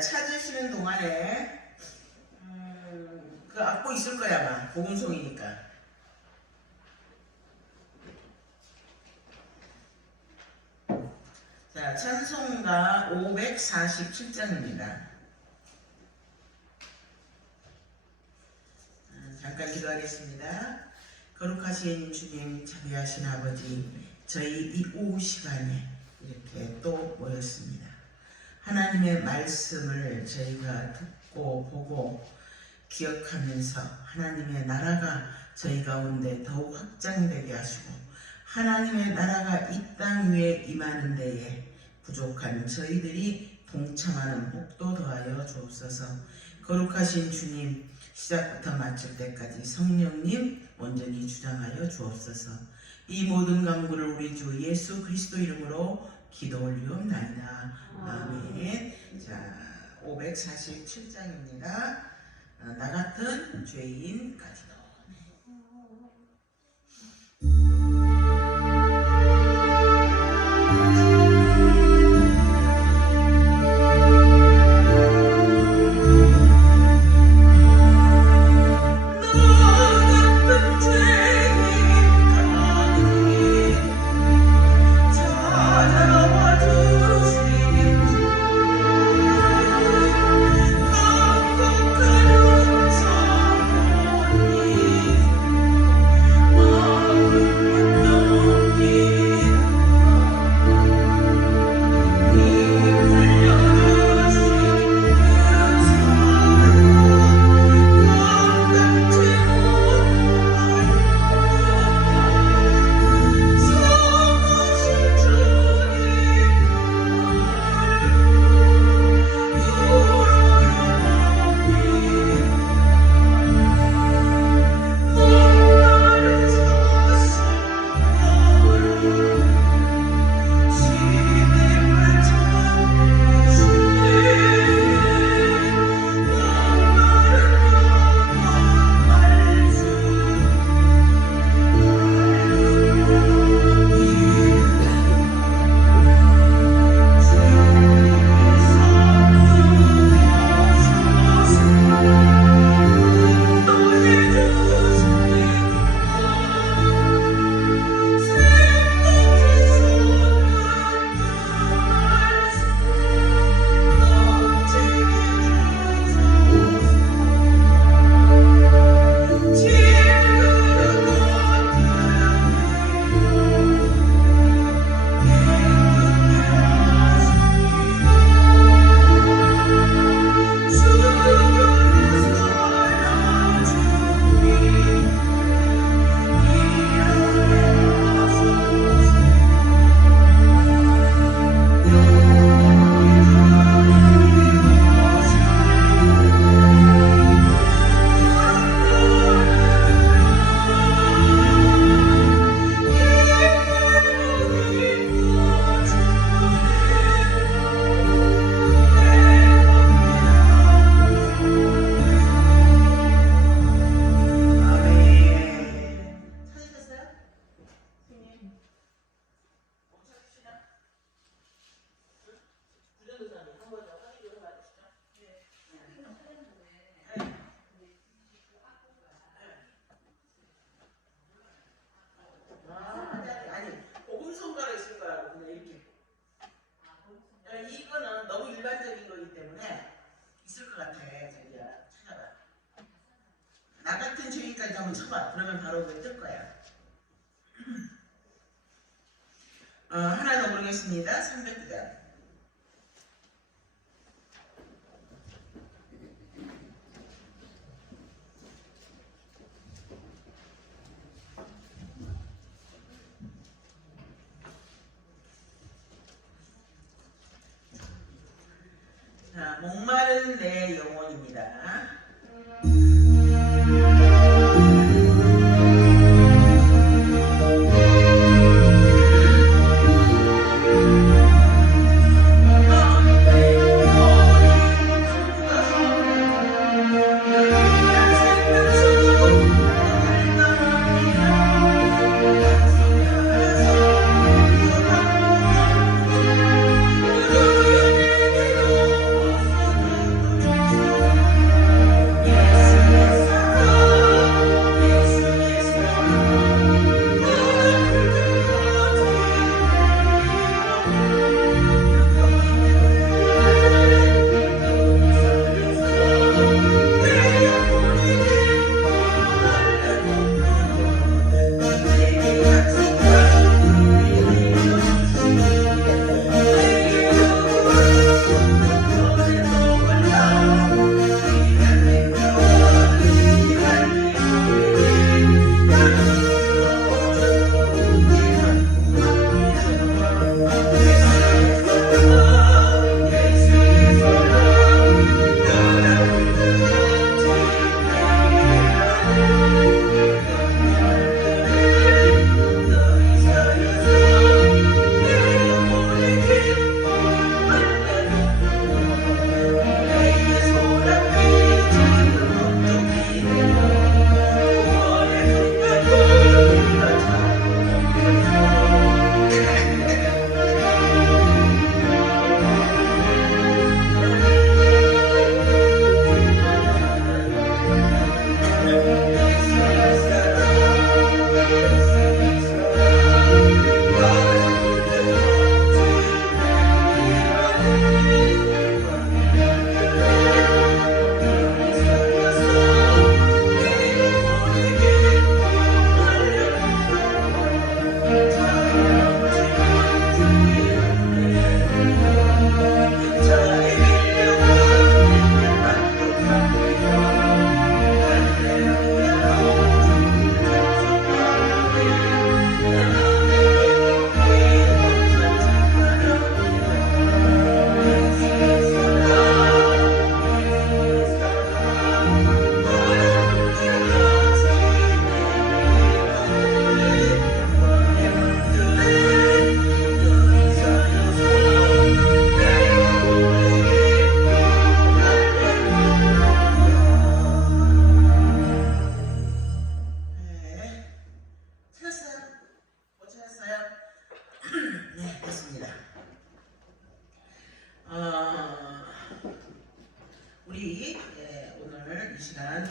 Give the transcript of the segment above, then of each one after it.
찾으시는 동안에 그 악보 있을 거야 아마. 복음송이니까. 자, 찬송가 547장입니다. 잠깐 기도하겠습니다. 거룩하신 주님, 자비하신 아버지, 저희 이 오후 시간에 이렇게 또 모였습니다. 하나님의 말씀을 저희가 듣고 보고 기억하면서 하나님의 나라가 저희 가운데 더욱 확장되게 하시고 하나님의 나라가 이 땅 위에 임하는 데에 부족한 저희들이 동참하는 복도 더하여 주옵소서. 거룩하신 주님, 시작부터 마칠 때까지 성령님 온전히 주장하여 주옵소서. 이 모든 간구를 우리 주 예수 그리스도 이름으로 기도 올리옵나이다. 아멘. 자, 547장입니다. 나 같은 죄인까지도. 찾아 300까지 한번 쳐봐. 그러면 바로 뜰 거야. 하나 더 모르겠습니다. 300구간. 자, 목마른 내 영혼입니다.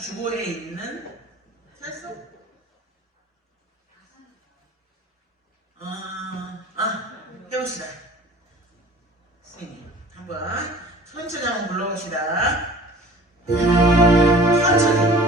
주보에 있는 찾았어? 해봅시다. 선생님 한번 천천히 한번 불러봅시다. 천천히.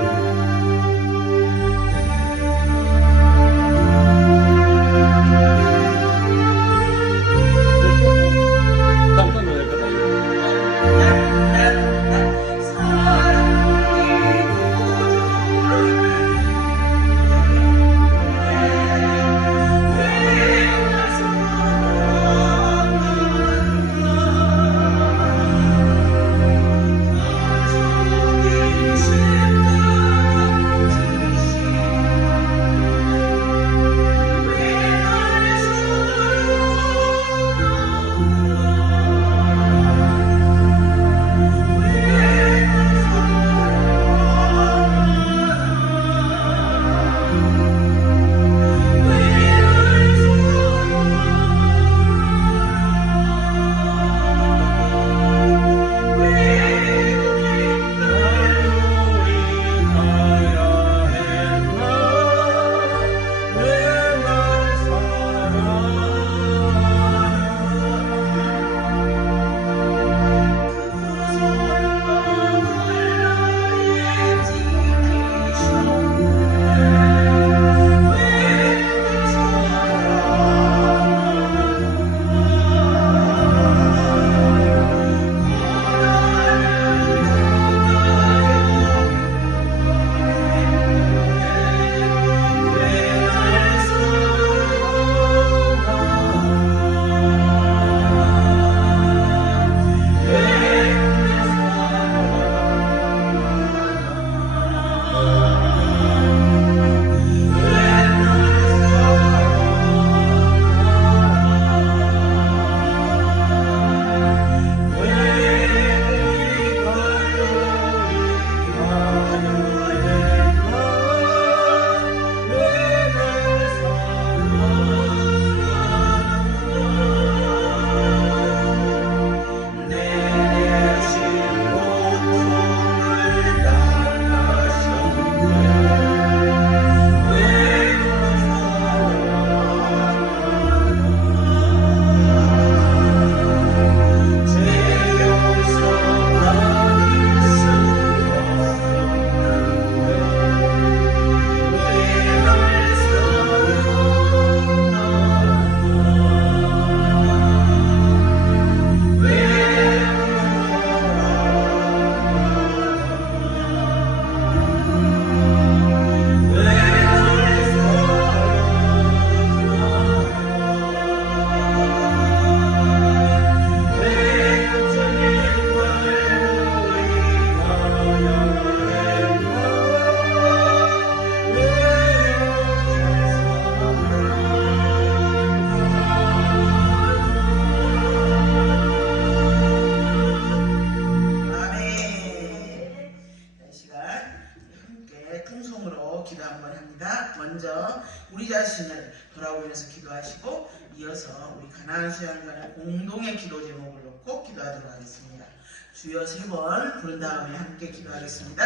돌아오면서 기도하시고 이어서 우리 가나안 수양관의 공동의 기도 제목을 놓고 기도하도록 하겠습니다. 주여 3번 부른 다음에 함께 기도하겠습니다.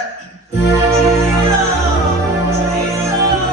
주여 주여 주여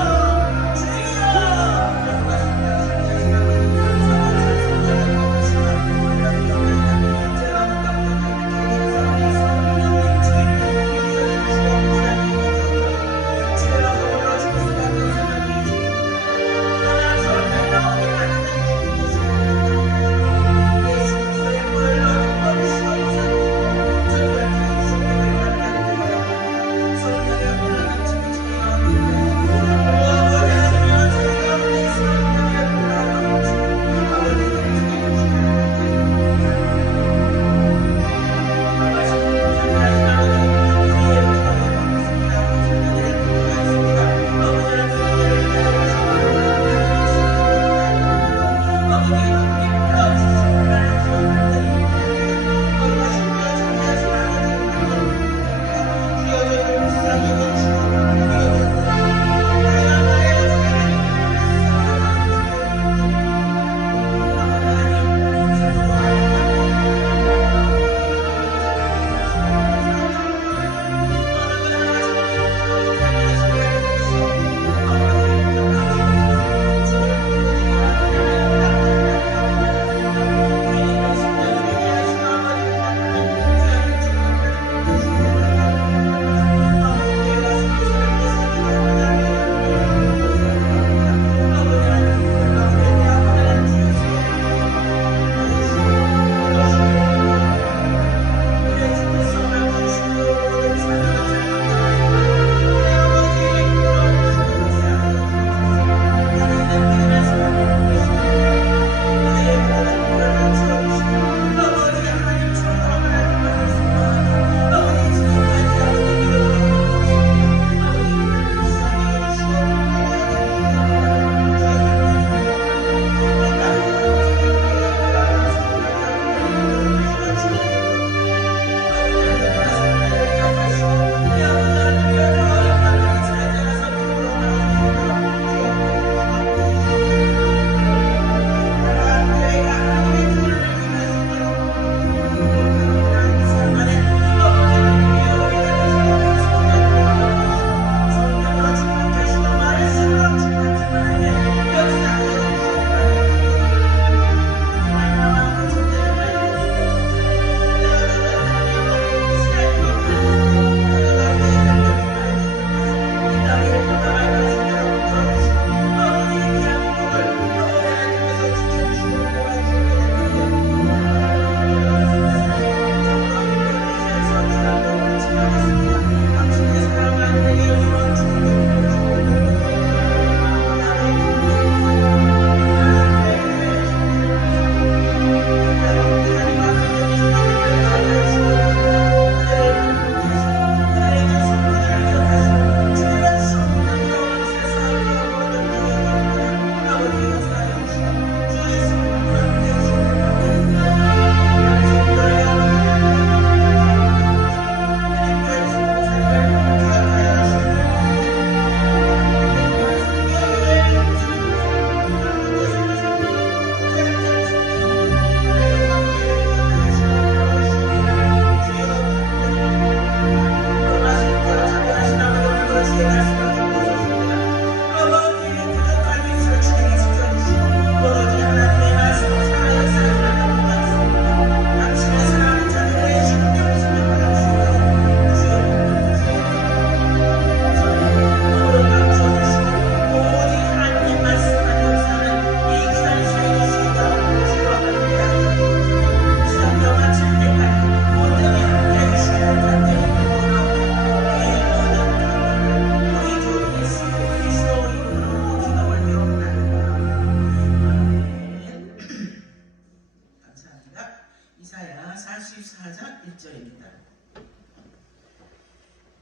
이사야 44장 1절입니다.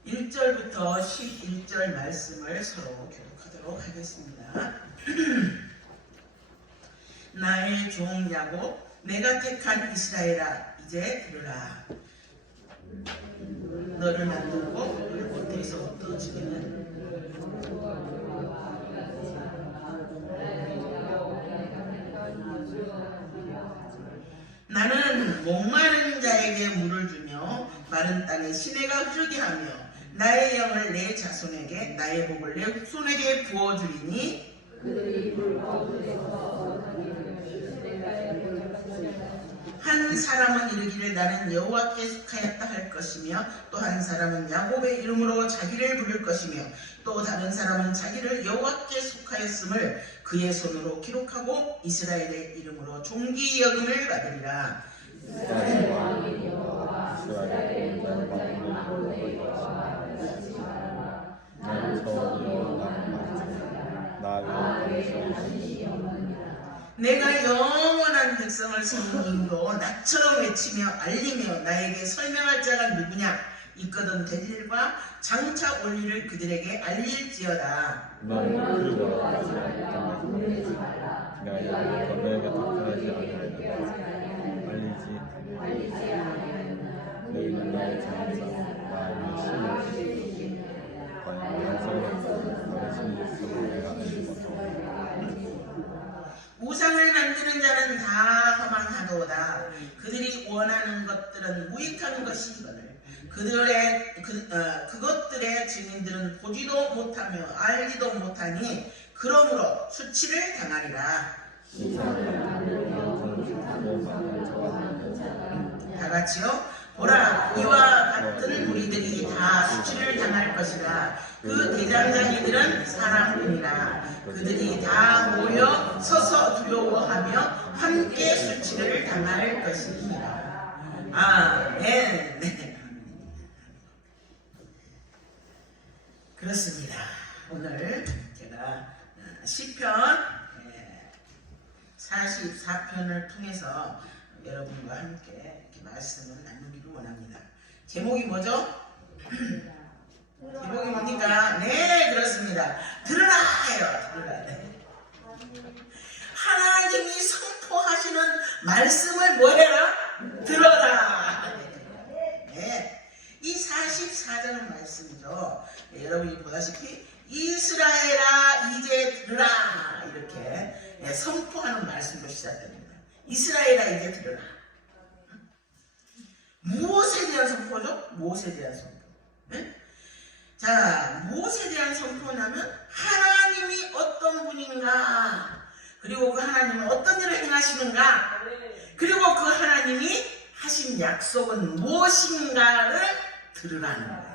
1절부터 11절 말씀을 서로 교독하도록 하겠습니다. 나의 종 야곱, 내가 택한 이스라엘아, 이제 들으라. 너를 만들고 너를 모태에서부터 지내는 목마른 자에게 물을 주며 마른 땅에 시내가 흐르게 하며 나의 영을 내 자손에게 나의 복을 내 후손에게 부어주리니 한 사람은 이르기를 나는 여호와께 속하였다 할 것이며 또 한 사람은 야곱의 이름으로 자기를 부를 것이며 또 다른 사람은 자기를 여호와께 속하였음을 그의 손으로 기록하고 이스라엘의 이름으로 종기 여금을 받으리라. 내가 영원한 백성을 세운 이유로 나처럼 외치며 알리며 나에게 설명할 자가 누구냐? 있거든 될 일과 장차 올 일을 그들에게 알릴지어다. 너희는 그리고 하지 않았던 말씀을 말라. 내가 너희에게 답변하지 않으려고 알리지 아니하였느냐. 너희는 나의 장사 나의 신을 과연 완성했고 너의 신일수록 내가 알리거든. 우상을 만드는 자는 다 허망하도다. 그들이 원하는 것들은 무익한 것이거늘 그것들의 증인들은 보지도 못하며 알지도 못하니 그러므로 수치를 당하리라. 다 같이요. 보라, 이와 같은 우리들이 다 수치를 당할 것이라. 그 대장장이들은 사람뿐이라. 그들이 다 모여 서서 두려워하며 함께 수치를 당할 것이니라. 아멘. 그렇습니다. 오늘 제가 시편 44편을 통해서 여러분과 함께 이렇게 말씀을 나누기를 원합니다. 제목이 뭐죠? 제목이 뭡니까? 네, 그렇습니다. 들으라요. 들으라. 하나님이 선포하시는 말씀을 뭐해라? 들어라. 네. 이 44장은 말씀이죠. 네, 여러분이 보다시피 이스라엘아 이제 들으라 이렇게 선포하는 말씀으로 시작됩니다. 이스라엘아 이제 들으라. 무엇에 대한 선포죠? 무엇에 대한 선포? 네? 자, 무엇에 대한 선포냐면 하나님이 어떤 분인가, 그리고 그 하나님은 어떤 일을 행하시는가, 그리고 그 하나님이 하신 약속은 무엇인가를 들으라는 거예요.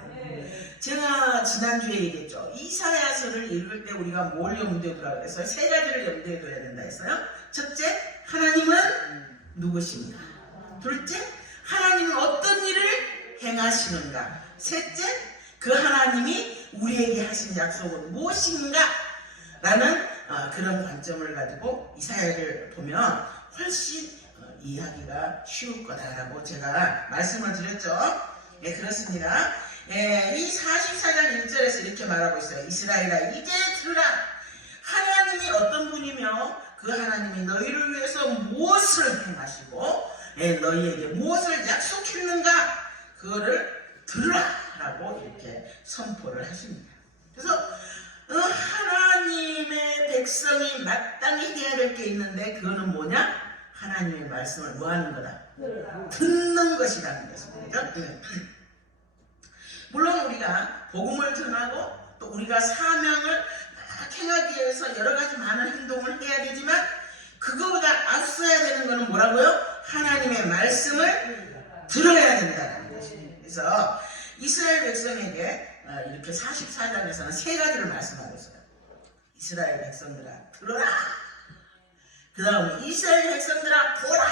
제가 지난주에 얘기했죠. 이사야서를 읽을 때 우리가 뭘 염두에 두라고 그랬어요? 세 가지를 염두에 둬야 된다 했어요. 첫째, 하나님은 누구십니까? 둘째, 하나님은 어떤 일을 행하시는가? 셋째, 그 하나님이 우리에게 하신 약속은 무엇인가? 라는 그런 관점을 가지고 이사야를 보면 훨씬 이해하기가 쉬울 거다라고 제가 말씀을 드렸죠. 예, 그렇습니다. 예, 이 44장 1절에서 이렇게 말하고 있어요. 이스라엘아 이제 들으라. 하나님이 어떤 분이며 그 하나님이 너희를 위해서 무엇을 행하시고 너희에게 무엇을 약속했는가, 그거를 들으라라고 이렇게 선포를 하십니다. 그래서 하나님의 백성이 마땅히 해야 될 게 있는데 그거는 뭐냐? 하나님의 말씀을 뭐 하는 거다? 듣는 것이라는 것입니다. 물론 우리가 복음을 전하고 또 우리가 사명을 행하기 위해서 여러 가지 많은 행동을 해야 되지만 그거보다 앞서야 되는 것은 뭐라고요? 하나님의 말씀을 들어야 된다는 것입니다. 그래서 이스라엘 백성에게 이렇게 44장에서는 세 가지를 말씀하고 있어요. 이스라엘 백성들아 들어라. 그 다음에 이스라엘 백성들아 보라.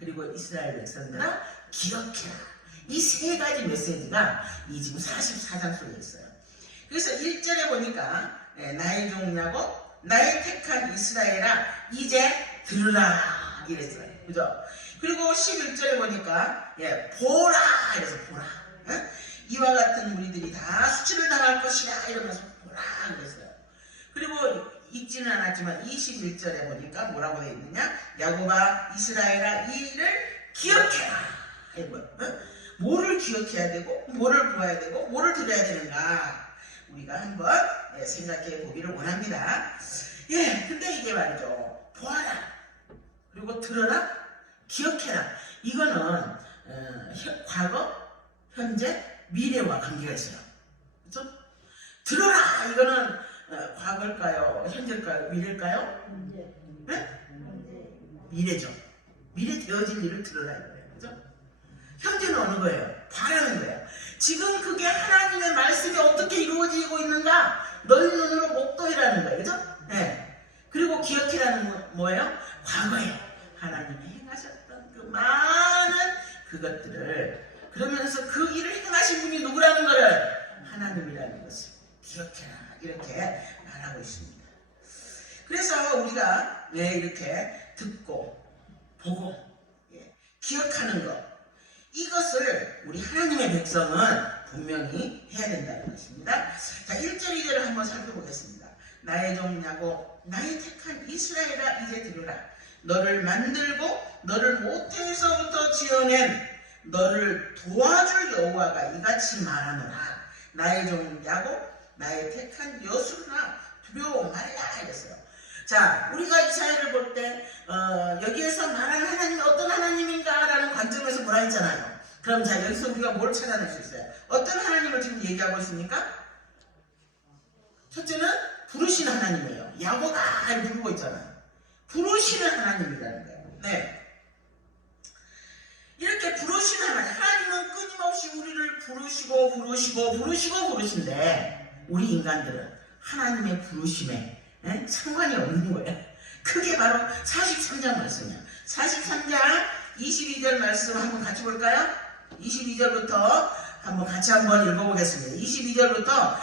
그리고 이스라엘 백성들아 기억해라. 이 세 가지 메시지가 이 지금 44장 속에 있어요. 그래서 1절에 보니까 나의 종 야곱, 나의 택한 이스라엘아 이제 들으라 이랬어요. 그죠? 그리고 11절에 보니까 보라 이래서 보라. 이와 같은 우리들이 다 수치를 당할 것이라 이러면서 보라 그랬어요. 그리고 읽지는 않았지만 21절에 보니까 뭐라고 되어 있느냐? 야곱아 이스라엘아 이 일을 기억해라. 뭐를 기억해야 되고 뭐를 보아야 되고 뭐를 들어야 되는가 우리가 한번 생각해 보기를 원합니다. 근데 이게 말이죠. 보아라 그리고 들어라 기억해라. 이거는 과거, 현재, 미래와 관계가 있어요. 그렇죠? 들어라! 이거는 과거일까요? 현재일까요? 미래일까요? 네? 미래죠. 미래 되어질 일을 들어라 이거예요. 그죠? 현재는 어느 거예요? 바라는 거예요. 지금 그게 하나님의 말씀이 어떻게 이루어지고 있는가? 너희 눈으로 목도이라는 거예요. 그죠? 네. 그리고 기억해라는 건 뭐예요? 과거에 하나님이 행하셨던 그 많은 그것들을, 그러면서 그 일을 행하신 분이 누구라는 거를 하나님이라는 것을 기억해라, 이렇게 말하고 있습니다. 그래서 우리가 이렇게 듣고 보고 기억하는 것, 이것을 우리 하나님의 백성은 분명히 해야 된다는 것입니다. 자, 1절 2절을 한번 살펴보겠습니다. 나의 종 야곱, 나의 택한 이스라엘아, 이제 들으라. 너를 만들고 너를 모태에서부터 지어낸 너를 도와줄 여호와가 이같이 말하노라. 나의 종 야곱, 나의 택한 여수나 두려워 말라 이랬어요. 자, 우리가 이사야를 볼 때 여기에서 말하는 하나님이 어떤 하나님인가 라는 관점에서 뭐라 했잖아요. 그럼 자, 여기서 우리가 뭘 찾아낼 수 있어요? 어떤 하나님을 지금 얘기하고 있습니까? 첫째는 부르신 하나님이에요. 야곱아 이렇게 부르고 있잖아요. 부르시는 하나님이라는 거예요. 네. 이렇게 부르시는 하나님은 끊임없이 우리를 부르신데 우리 인간들은 하나님의 부르심에 상관이 없는 거예요. 그게 바로 43장 말씀이에요. 43장 22절 말씀 한번 같이 볼까요? 22절부터 같이 한번 읽어보겠습니다. 22절부터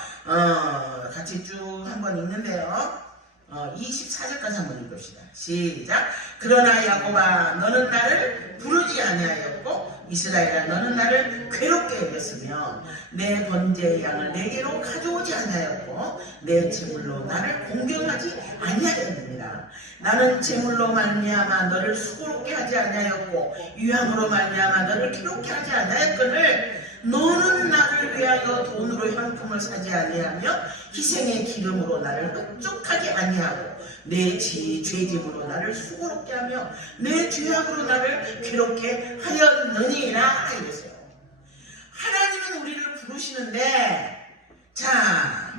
같이 쭉 한번 읽는데요. 24절까지 한번 읽읍시다. 시작. 그러나 야곱아, 너는 나를 부르지 아니하였고 이스라엘아, 너는 나를 괴롭게 여겼으며 내 번제의 양을 내게로 가져오지 아니하였고 내 제물로 나를 공경하지 아니하였느니라. 나는 제물로 말미암아 너를 수고롭게 하지 아니하였고 유향으로 말미암아 너를 괴롭게 하지 아니하였거늘 너는 나를 위하여 돈으로 향품을 사지 아니하며 희생의 기름으로 나를 흡족하게 아니하고 내 죄짐으로 나를 수고롭게 하며 내 죄악으로 나를 괴롭게 하였느니라 이랬어요. 하나님은 우리를 부르시는데, 자,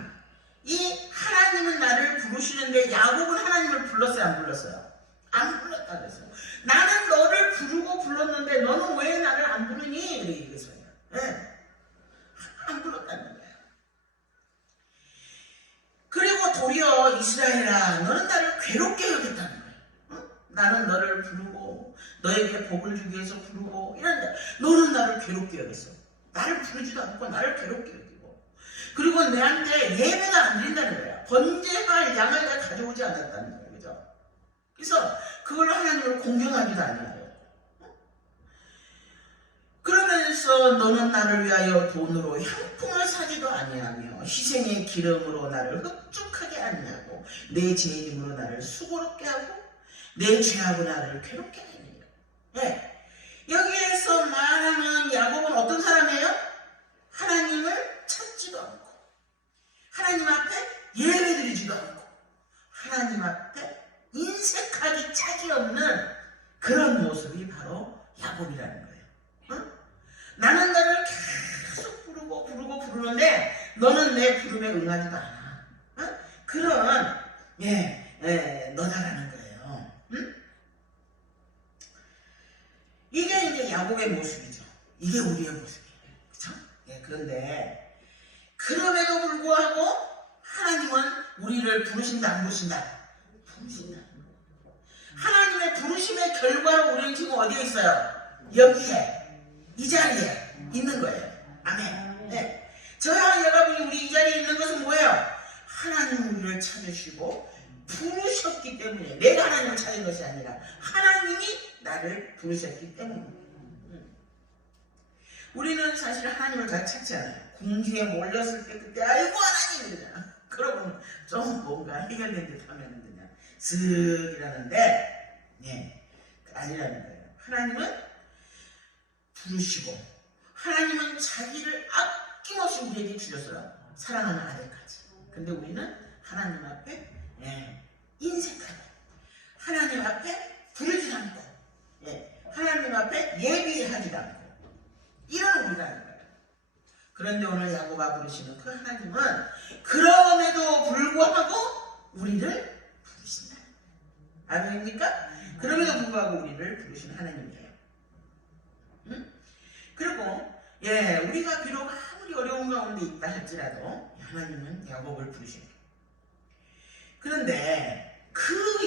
이 하나님은 나를 부르시는데 야곱은 하나님을 불렀어요, 안 불렀어요? 안 불렀다 그랬어요. 나는 너를 부르고 불렀는데 너는 왜 나를 안 부르니? 이렇게 얘기했어요. 네. 안 불렀다는 거예요. 그리고 도리어 이스라엘아, 너는 나를 괴롭게 여겼다는 거예요. 응? 나는 너를 부르고 너에게 복을 주기 위해서 부르고 이런데 너는 나를 괴롭게 여겼어. 나를 부르지도 않고 나를 괴롭게 여기고, 그리고 내한테 예배가 안 드린다는 거예요. 번제할 양을 내가 가져오지 않았다는 거예요. 그죠? 그래서 그걸로 하나님을 공경하지도 않아요. 그러면서 너는 나를 위하여 돈으로 향품을 사지도 아니하며 희생의 기름으로 나를 흡족하게 아니하고 내 죄임으로 나를 수고롭게 하고 내 죄하고 나를 괴롭게 하느니라. 네. 여기에서 말하는 야곱은 어떤 사람이에요? 하나님을 찾지도 않고 하나님 앞에 예배드리지도 않고 하나님 앞에 인색하기 짝이 없는 그런 모습이 바로 야곱이라는 거예요. 응? 나는 너를 계속 부르는데 너는 내 부름에 응하지도 않아. 응? 그런 너다라는 거예요. 응? 이게 이제 야곱의 모습이죠. 이게 우리의 모습이에요. 그렇죠? 그런데 그럼에도 불구하고 하나님은 우리를 부르신다 안 부르신다? 부르신다. 하나님의 부르심의 결과로 우리는 지금 어디에 있어요? 여기에, 이 자리에 있는 거예요. 아멘. 네. 저와 여러분이 우리 이 자리에 있는 것은 뭐예요? 하나님 우리를 찾으시고 부르셨기 때문에, 내가 하나님을 찾은 것이 아니라 하나님이 나를 부르셨기 때문입니다. 우리는 사실 하나님을 잘 찾지 않아요. 공중에 몰렸을 때 그때 아이고 하나님 이러잖아. 그러고는 좀 뭔가 해결된 듯 하면 그냥 쓱 이러는데 아니라는 거예요. 하나님은 부르시고 하나님은 자기를 아낌없이 우리에게 주셨어요. 사랑하는 아들까지. 근데 우리는 하나님 앞에 인색하게, 하나님 앞에 부르지 않고, 하나님 앞에 그런데 오늘 야고보가 부르시는 그 하나님은 그럼에도 불구하고 우리를 부르신다. 아멘입니까? 그럼에도 불구하고 우리를 부르신 하나님이에요. 응? 그리고 우리가 비록 아무리 어려운 가운데 있다 할지라도 하나님은 야곱을 부르십니다. 그런데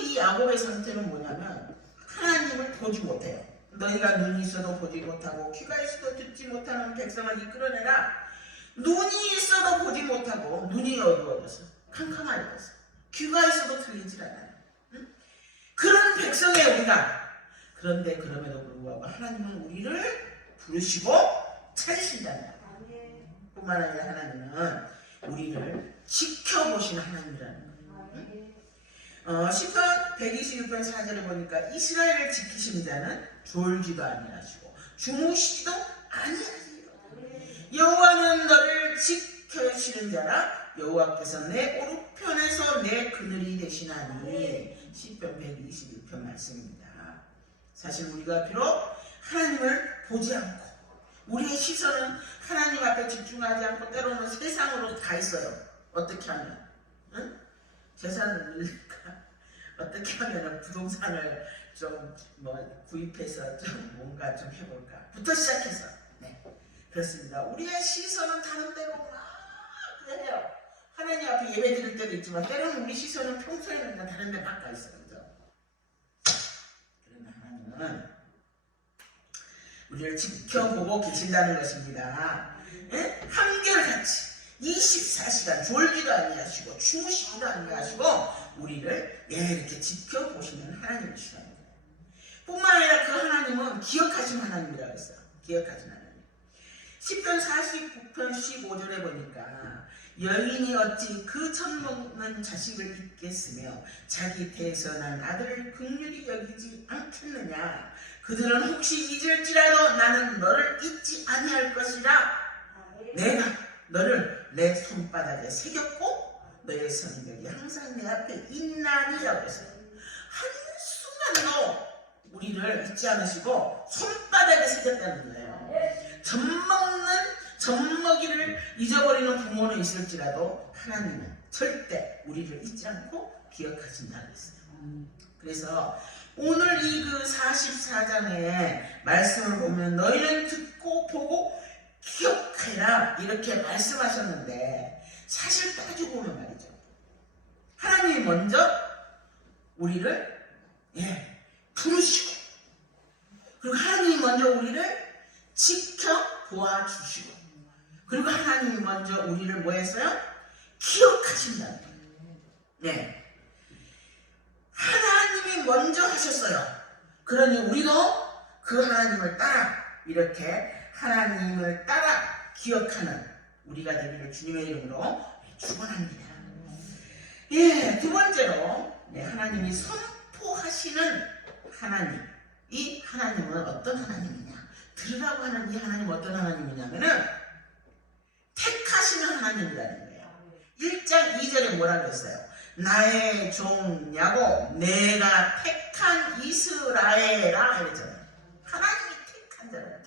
이 야곱의 상태는 뭐냐면 하나님을 보지 못해요. 너희가 눈이 있어도 보지 못하고 귀가 있어도 듣지 못하는 백성을 이끌어내라. 눈이 있어도 보지 못하고 눈이 어두워져서 캄캄하여서 귀가 있어도 들리질 않아요. 응? 그런 백성의 우리가 그런데 그럼에도 불구하고 하나님은 우리를 부르시고 찾으신답니다. 뿐만 아니라 하나님은 우리를 지켜보시는 하나님이라는 거예요. 시편 126편 4절에 보니까 이스라엘을 지키시는 자는 졸지도 아니하시고 주무시지도 아니하시리라. 여호와는 너를 지켜주시는 자라. 여호와께서 내 오른편에서 내 그늘이 되시나니. 시편 121편 말씀입니다. 사실 우리가 비록 하나님을 보지 않고 우리의 시선은 하나님 앞에 집중하지 않고 때로는 세상으로 가 있어요. 어떻게 하면? 응? 재산을 늘릴까? 어떻게 하면 부동산을 좀 구입해서 좀 뭔가 좀 해볼까? 부터 시작해서. 네. 그렇습니다. 우리의 시선은 다른 데로 그래요. 하나님 앞에 예배 드릴 때도 있지만 때로는 우리 시선은 평소에는 다른 데 바꿔 있어요. 그죠? 그러나 하나님은 우리를 지켜보고 계신다는 것입니다. 예? 한결같이 24시간 졸지도 아니하시고 주무시지도 아니하시고 우리를 이렇게 지켜보시는 하나님이시랍니다. 뿐만 아니라 그 하나님은 기억하신 하나님이라고 했어요. 기억하신 하나님. 시편 49편 15절에 보니까 여인이 어찌 그 젖먹는 자식을 잊겠으며 자기 태에서 난 아들을 긍휼히 여기지 않겠느냐. 그들은 혹시 잊을지라도 나는 너를 잊지 아니할 것이라. 내가 너를 내 손바닥에 새겼고 너의 성벽이 항상 내 앞에 있나니라고 했어요. 한순간도 우리를 잊지 않으시고 손바닥에 새겼다는 거예요. 젖먹이를 잊어버리는 부모는 있을지라도 하나님은 절대 우리를 잊지 않고 기억하신다고 했어요. 그래서 오늘 이 그 44장의 말씀을 보면 너희는 듣고 보고 기억해라 이렇게 말씀하셨는데 사실 따지고 보면 말이죠. 하나님이 먼저 우리를 부르시고 그리고 하나님이 먼저 우리를 지켜보아 주시고 그리고 하나님이 먼저 우리를 뭐 했어요? 기억하신다는 거예요. 네. 하나님이 먼저 하셨어요. 그러니 우리도 그 하나님을 따라 이렇게 하나님을 따라 기억하는 우리가 되기를 주님의 이름으로 축원합니다. 두 번째로 하나님이 선포하시는 하나님. 이 하나님은 어떤 하나님이냐? 들으라고 하는 이 하나님은 어떤 하나님이냐면은 택하시는 하나님이라는 거예요. 1장 2절에 뭐라고 했어요? 나의 종 야곱 내가 택한 이스라엘아 이랬잖아요. 하나님이 택한 자라요.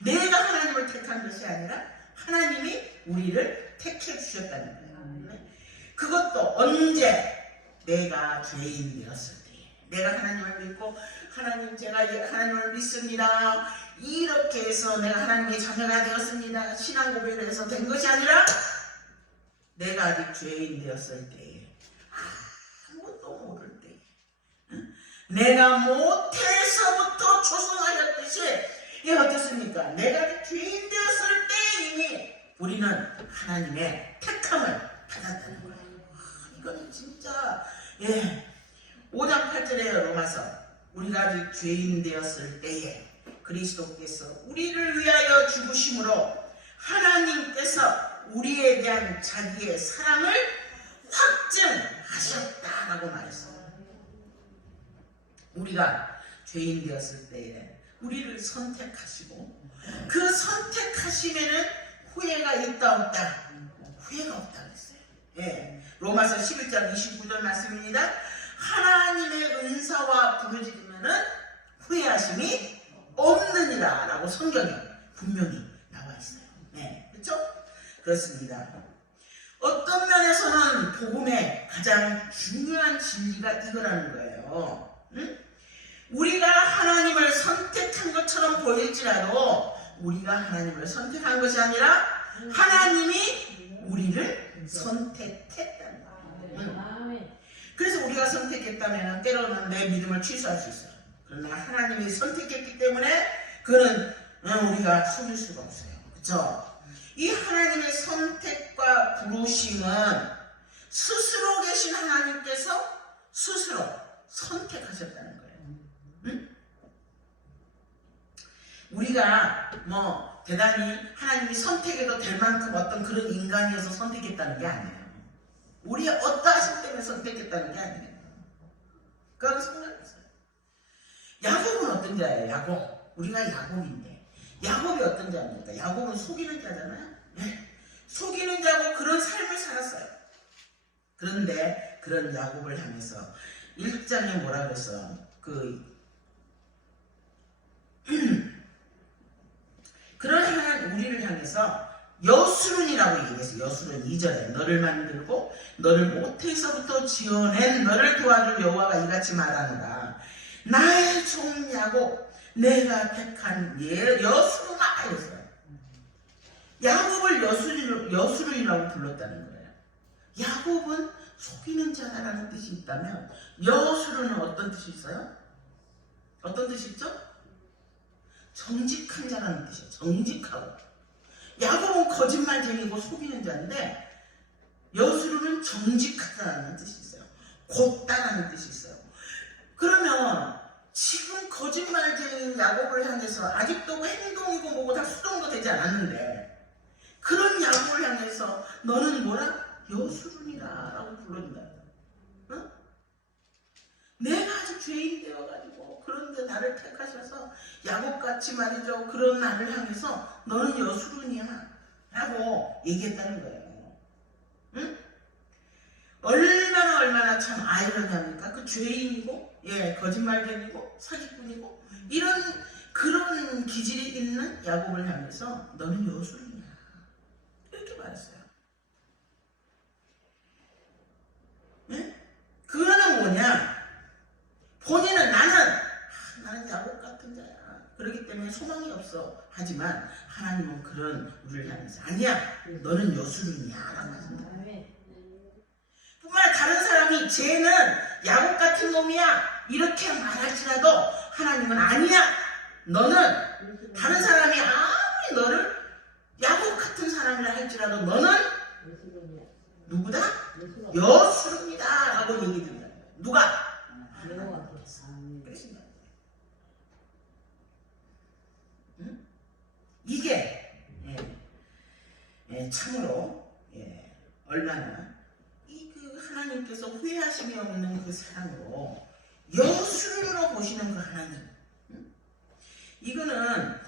내가 하나님을 택한 것이 아니라 하나님이 우리를 택해 주셨다는 거예요. 그것도 언제? 내가 죄인 되었을 때. 내가 하나님을 믿고 하나님 제가 하나님을 믿습니다. 이렇게 해서 내가 하나님의 자녀가 되었습니다. 신앙 고백을 해서 된 것이 아니라 내가 아직 죄인 되었을 때에 아무것도 모를 때에 내가 못해서부터 조성하였듯이 어떻습니까? 내가 아직 죄인 되었을 때 이미 우리는 하나님의 택함을 받았다는 거예요. 이거는 진짜 5장 8절에 로마서 우리가 아직 죄인 되었을 때에 그리스도께서 우리를 위하여 죽으심으로 하나님께서 우리에 대한 자기의 사랑을 확증하셨다라고 말했어요. 우리가 죄인 되었을 때에 우리를 선택하시고 그 선택하심에는 후회가 있다 없다? 후회가 없다 그랬어요. 로마서 11장 29절 말씀입니다. 하나님의 은사와 부르짖으면은 후회하심이 없느니라 라고 성경에 분명히 나와 있어요. 그렇습니다. 어떤 면에서는 복음의 가장 중요한 진리가 이거라는 거예요. 응? 우리가 하나님을 선택한 것처럼 보일지라도 우리가 하나님을 선택한 것이 아니라 하나님이 우리를 선택했다는 거예요. 응? 그래서 우리가 선택했다면 때로는 내 믿음을 취소할 수 있어요. 그러나 하나님이 선택했기 때문에 그는 우리가 속일 수가 없어요. 그렇죠? 이 하나님의 선택과 부르심은 스스로 계신 하나님께서 스스로 선택하셨다는 거예요. 응? 우리가 뭐 대단히 하나님이 선택해도 될 만큼 어떤 그런 인간이어서 선택했다는 게 아니에요. 우리의 어떠하심 때문에 선택했다는 게 아니에요. 그건 상관없어요. 야곱은 어떤 자예요? 야곱. 우리가 야곱인데 야곱이 어떤 자입니까? 야곱은 속이는 자잖아요. 네? 속이는 자고 그런 삶을 살았어요. 그런데 그런 야곱을 향해서 1장에 뭐라 그랬어? 그런 우리를 향해서 여수론이라고 얘기했어요. 여수론 2절에 너를 만들고 너를 모태에서부터 지어낸 너를 도와줄 여호와가 이같이 말하노라. 나의 종 야곱 내가 택한 여수론아 이랬어요. 야곱을 여수론이라고 불렀다는 거예요. 야곱은 속이는 자라는 뜻이 있다면 여수론은 어떤 뜻이 있어요? 어떤 뜻이 있죠? 정직한 자라는 뜻이에요. 정직하고. 야곱은 거짓말쟁이고 속이는 자인데 여수론은 정직하다는 뜻이 있어요. 곧다라는 뜻이 있어요. 그러면 지금 거짓말쟁이인 야곱을 향해서 아직도 행동이고 뭐고 다 수정도 되지 않았는데 그런 야곱을 향해서 너는 뭐라? 여수론이라 라고 불러준다. 어? 내가 아직 죄인 되어가지고 그런데 나를 택하셔서 야곱같이 말이죠. 그런 나를 향해서 너는 여수론이야 라고 얘기했다는 거예요. 응? 얼마나 참 아이러니합니까? 그 죄인이고 거짓말쟁이고 사기꾼이고 이런 그런 기질이 있는 야곱을 향해서 너는 여수론이야 이렇게 말했어요. 응? 그거는 뭐냐? 본인은 나는 야곱 같은 자야. 그렇기 때문에 소망이 없어. 하지만 하나님은 그런 우리를 향해서 아니야. 너는 여수론이야 라고 하신다. 뿐만 아니라 다른 사람이 쟤는 야곱 같은 놈이야 이렇게 말할지라도 하나님은 아니야. 너는 다른 사람이 아무리 너를 야곱 같은 사람이라 할지라도 너는 누구다? 여수론이다 라고 얘기 드린다. 누가? 그러신다. 응? 이게 참으로 얼마나 그 하나님께서 후회하심이 없는 그 사랑으로 여수론으로 보시는 그 하나님. 응? 이거는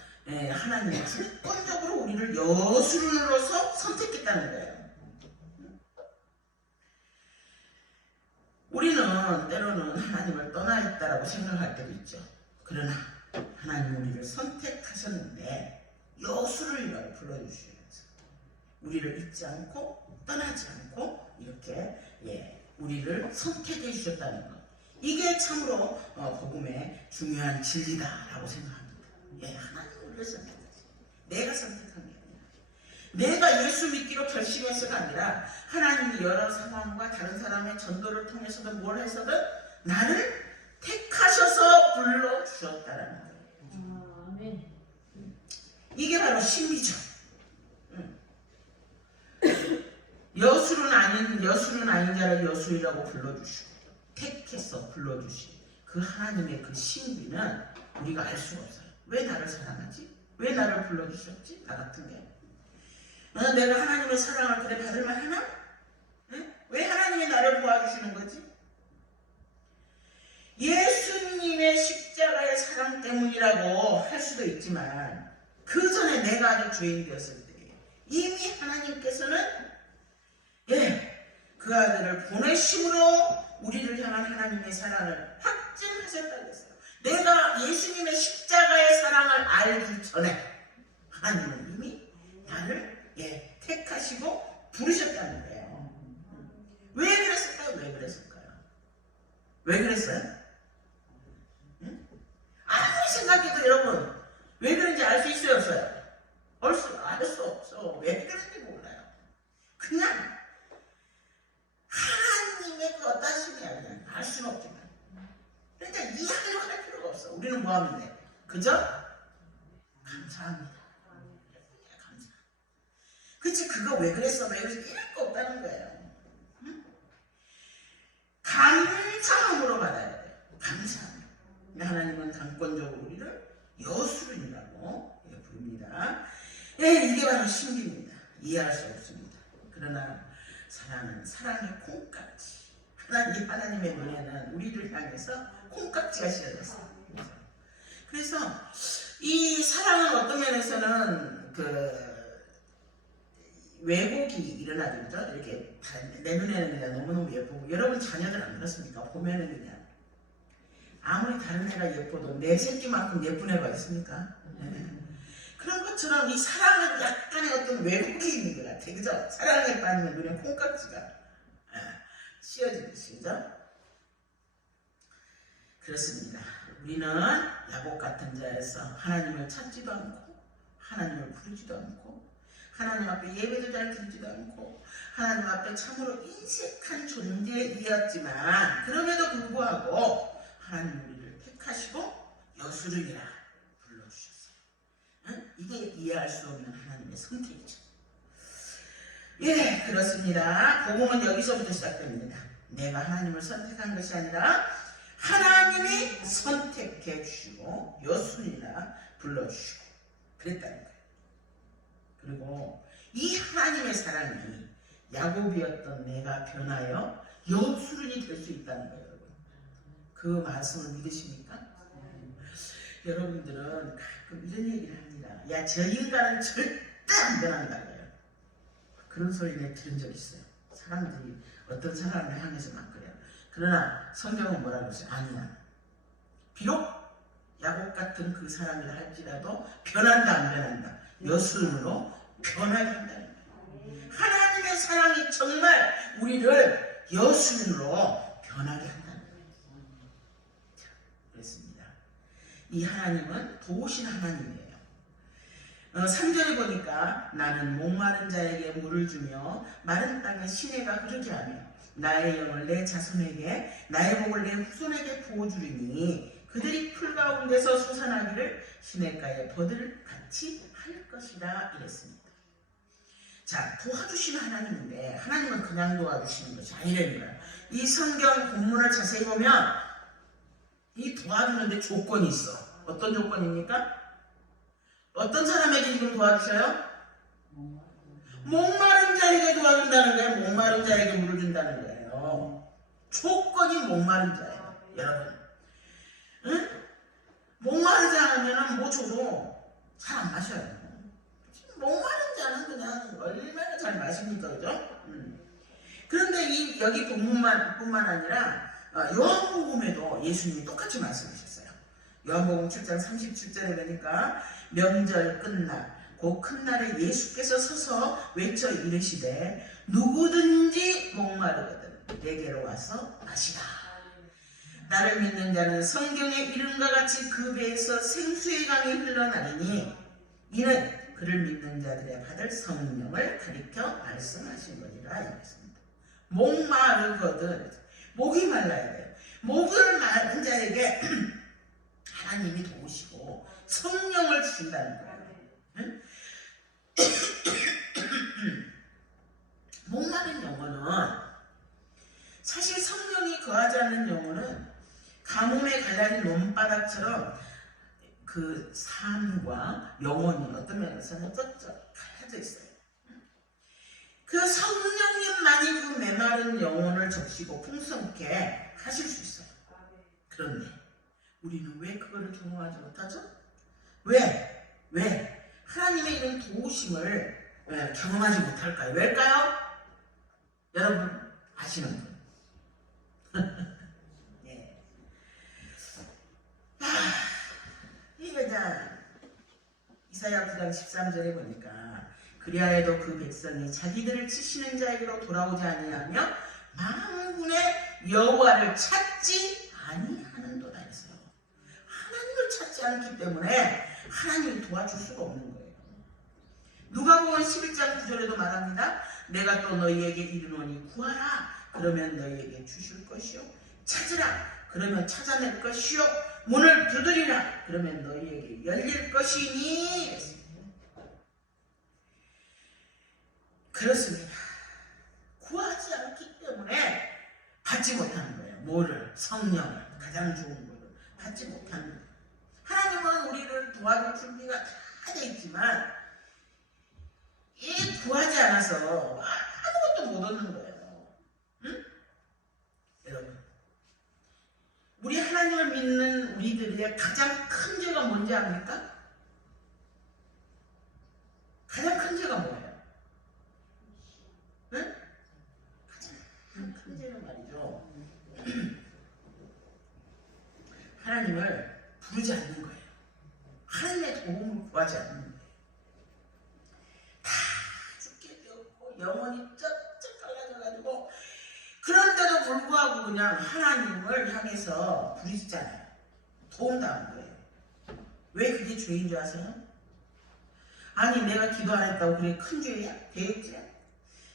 하나님이 주권적으로 우리를 여수론으로서 선택했다는 거예요. 우리는 때로는 하나님을 떠나 있다라고 생각할 때도 있죠. 그러나 하나님 우리를 선택하셨는데 여수론이라고 불러주시면서 우리를 잊지 않고 떠나지 않고 이렇게 우리를 선택해 주셨다는 것. 이게 참으로 복음의 중요한 진리다라고 생각합니다. 하나님 우리를 선택하지. 내가 선택한 게 아니라. 내가 예수 믿기로 결심해서가 아니라 하나님이 여러 상황과 다른 사람의 전도를 통해서든 뭘 해서든 나를 택하셔서 불러주셨다라는 거예요. 아멘. 이게 바로 신비죠. 여수는 아닌 자를 여수이라고 불러주시고 택해서 내가 그 하나님의 그 신비는 우리가 알 수가 없어요. 왜 나를 사랑하지? 왜 나를 불러주셨지? 나 같은 게. 내가 하나님의 사랑을 그래 받을만 하나? 응? 왜 하나님이 나를 도와주시는 거지? 예수님의 십자가의 사랑 때문이라고 할 수도 있지만 그 전에 내가 아직 죄인 되었을 때 이미 하나님께서는 그 아들을 보내심으로 우리를 향한 하나님의 사랑을 확증하셨다고 했어요. 내가 예수님의 십자가의 사랑을 알기 전에 하나님은 이미 나를 택하시고 부르셨다는 거예요. 왜 그랬을까요? 왜 그랬을까요? 왜 그랬어요? 응? 아무리 생각해도 여러분 왜 그런지 알 수 있어요? 없어요? 알 수 없어. 왜 그런지 몰라요. 그냥 하나님의 그 어떠심이야. 그냥 알 수는 없지만 그러니까 이해하려고 할 필요가 없어. 우리는 뭐 하면 돼? 그저 감사합니다. 감사. 그치 그거 왜 그랬어? 왜 그랬어? 이럴 거 없다는 거예요. 응? 감사함으로 받아야 돼요. 감사함. 하나님은 강권적으로 우리를 여수인이라고 부릅니다. 예, 이게 바로 신비입니다. 이해할 수 없습니다. 그러나 사랑은 사랑의 콩깍지. 하나님의 눈에는 우리를 향해서 콩깍지가 씌어졌어요. 그래서 이 사랑은 어떤 면에서는 그 왜곡이 일어나죠. 그죠? 이렇게 내 눈에는 그냥 너무너무 예쁘고 여러분 자녀들 안 그렇습니까? 보면은 그냥 아무리 다른 애가 예뻐도 내 새끼만큼 예쁜 애가 있습니까? 네. 그런 것처럼 이 사랑은 약간의 어떤 왜곡이 있는 것 같아. 그죠? 사랑에 빠지면 눈에 콩깍지가 씌어지듯이. 그죠? 그렇습니다. 우리는 야곱 같은 자에서 하나님을 찾지도 않고 하나님을 부르지도 않고 하나님 앞에 예배도 잘 드리지도 않고 하나님 앞에 참으로 인색한 존재이었지만 그럼에도 불구하고 하나님 우리를 택하시고 여수르니라 불러주셨어요. 응? 이게 이해할 수 없는 하나님의 선택이죠. 예, 그렇습니다. 복음은 여기서부터 시작됩니다. 내가 하나님을 선택한 것이 아니라 하나님이 선택해 주시고 여수니라 불러주시고 그랬다는 거예요. 그리고 이 하나님의 사랑이 야곱이었던 내가 변하여 여수른이 될 수 있다는 거예요. 여러분. 그 말씀을 믿으십니까? 여러분들은 가끔 이런 얘기를 합니다. 야, 저 인간은 절대 안 변한다고요. 그런 소리 내가 들은 적 있어요. 사람들이 어떤 사람을 향해서 막 그래요. 그러나 성경은 뭐라고 했어요? 아니야. 비록 야곱 같은 그 사람이라 할지라도 변한다 안 변한다. 여순으로 변하게 한다는 거예요. 하나님의 사랑이 정말 우리를 여순으로 변하게 한다는 거예요. 자, 그렇습니다. 이 하나님은 도우신 하나님이에요. 3절에 보니까 나는 목마른 자에게 물을 주며 마른 땅에 시내가 흐르게 하며 나의 영을 내 자손에게 나의 복을 내 후손에게 부어주리니 그들이 풀 가운데서 솟아나기를 시냇가에 버들 같이 할 것이라 이랬습니다. 자, 도와주시는 하나님인데 하나님은 그냥 도와주시는 것이 아니라는 거예요. 이 성경 본문을 자세히 보면 이 도와주는데 조건이 있어. 어떤 조건입니까? 어떤 사람에게 지금 도와주셔요? 목마른 자에게 도와준다는 거예요. 목마른 자에게 물을 준다는 거예요. 조건이 목마른 자예요. 여러분, 응? 목마르지 않으면 뭐 줘도 잘 안 마셔요. 목마른 자는 그냥 얼마나 잘 마십니까, 그죠? 그런데 이 여기 본문뿐만 아니라 요한복음에도 예수님이 똑같이 말씀하셨어요. 요한복음 7장 37절에 보니까 명절 끝날 그 큰 날에 예수께서 서서 외쳐 이르시되 누구든지 목마르거든 내게로 와서 마시라. 나를 믿는 자는 성경의 이름과 같이 그 배에서 생수의 강이 흘러나리니 이는 그를 믿는 자들의 받을 성령을 가리켜 말씀하신 거니라 이랬습니다. 목마르거든 목이 말라야 돼요. 목을 마른 자에게 하나님이 도우시고 성령을 주신다는 거예요. 응? 목마른 영혼은 사실 성령이 거하지 않는 영혼은 가뭄에 갈라진 논바닥처럼 그 삶과 영혼이 어떤 면에서는 쩍쩍 갈라져 있어요. 그 성령님만이 그 메마른 영혼을 적시고 풍성케 하실 수 있어요. 그런데 우리는 왜 그거를 경험하지 못하죠? 왜? 하나님의 이런 도우심을 경험하지 못할까요? 왜일까요? 여러분 아시는 분? 네. 이게 이사야 9장 13절에 보니까 그리하여도 그 백성이 자기들을 치시는 자에게로 돌아오지 아니하며 만군의 여호와를 찾지 아니하는도다 했어요. 하나님을 찾지 않기 때문에 하나님이 도와줄 수가 없는 거예요. 누가복음 11장 9절에도 말합니다. 내가 또 너희에게 이르노니 구하라 그러면 너희에게 주실 것이요 찾으라 그러면 찾아낼 것이요 문을 두드리라 그러면 너희에게 열릴 것이니 그렇습니다. 구하지 않기 때문에 받지 못하는 거예요. 뭐를? 성령을, 가장 좋은 거를 받지 못하는 거예요. 하나님은 우리를 도와줄 준비가 다 돼 있지만 이 구하지 않아서 아무것도 못 얻는 거예요. 응? 여러분, 우리 하나님을 믿는 우리들의 가장 큰 죄가 뭔지 압니까? 가장 큰 죄가 뭐예요? 응? 가장 큰 죄는 말이죠. 하나님을 부르지 않는 거예요. 하나님의 도움을 구하지 않는 거예요. 다 죽게 되었고 영혼이 쩍쩍 갈라져가지고 그런데도 불구하고 그냥 하나님을 향해서 부르짖잖아요. 도움도 안 거예요. 왜 그게 죄인 줄 아세요? 아니 내가 기도 안 했다고 그게 큰 죄야? 대역죄야?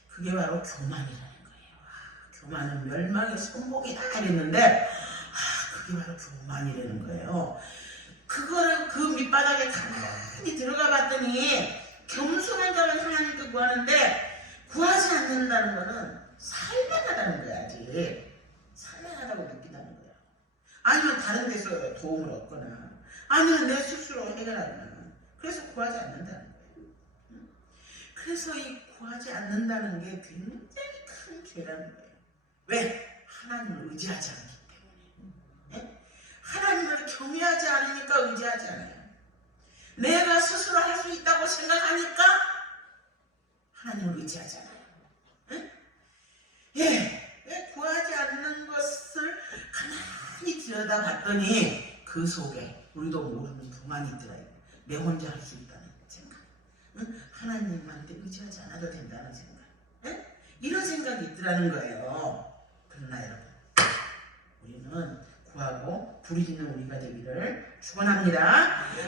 그게 바로 교만이라는 거예요. 교만은 멸망의 선봉이다 이랬는데 그게 바로 교만이라는 거예요. 그거를 그 밑바닥에 가만히 들어가 봤더니 겸손한 자는 하나님께 구하는데 구하지 않는다는 거는 살만하다는 거야. 아직 살만하다고 느낀다는 거야. 아니면 다른 데서 도움을 얻거나 아니면 내 스스로 해결하거나 그래서 구하지 않는다는 거예요. 그래서 이 구하지 않는다는 게 굉장히 큰 죄라는 거예요. 왜? 하나님을 의지하지 않기 때문에. 하나님을 경외하지 않으니까 의지하지 않아요. 내가 스스로 할 수 있다고 생각하니까 하나님을 의지하지 않아요. 왜 구하지 않는 것을 가만히 들여다봤더니 그 속에 우리도 모르는 교만이 있더라고요. 내 혼자 할 수 있다는 생각, 하나님한테 의지하지 않아도 된다는 생각, 이런 생각이 있더라는 거예요. 그러나 여러분, 우리는 구하고 부르짖는 우리가 되기를 축원합니다.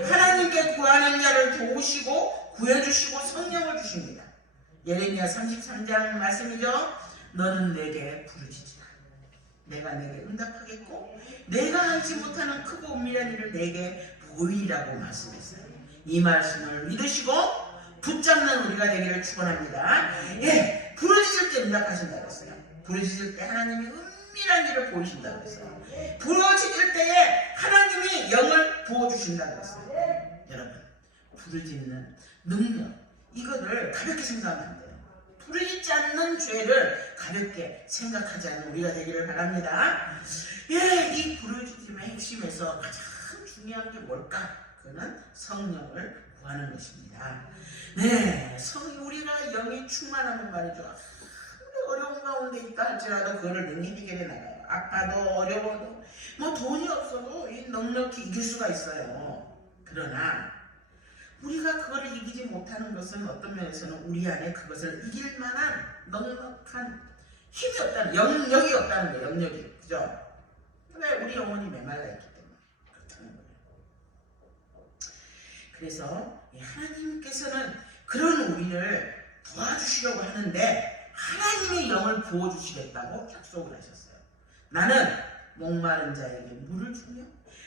하나님께 구하는 자를 도우시고 구해주시고 성령을 주십니다. 예레미야 33장 말씀이죠. 너는 내게 부르짖으라. 내가 내게 응답하겠고 내가 알지 못하는 크고 은밀한 일을 내게 보이라고 말씀했어요. 이 말씀을 믿으시고 붙잡는 우리가 되기를 축원합니다. 부르짖을 때 응답하신다고 했어요. 부르짖을 때 하나님이 은밀한 일을 보이신다고 했어요. 부르짖을 때에 하나님이 영을 부어주신다고 했어요. 여러분, 부르짖는 능력, 이거를 가볍게 생각하면 안 돼요. 부르짖지 않는 죄를 가볍게 생각하지 않는 우리가 되기를 바랍니다. 이 부르짖음의 핵심에서 가장 중요한 게 뭘까? 그는 성령을 구하는 것입니다. 우리가 영이 충만하면 말이죠. 어려운 가운데 있다 할지라도 그거를 능히 해결해 나가요. 아파도 어려워도 뭐 돈이 없어도 넉넉히 이길 수가 있어요. 그러나 우리가 그거를 이기지 못하는 것은 어떤 면에서는 우리 안에 그것을 이길 만한 넉넉한 힘이 없다는, 영역이 없다는 거예요. 영역이. 그죠? 왜? 우리 영혼이 메말라 있기 때문에 그렇다는 거예요. 그래서 하나님께서는 그런 우리를 도와주시려고 하는데 하나님의 영을 부어주시겠다고 약속을 하셨어요. 나는 목마른 자에게 물을 주며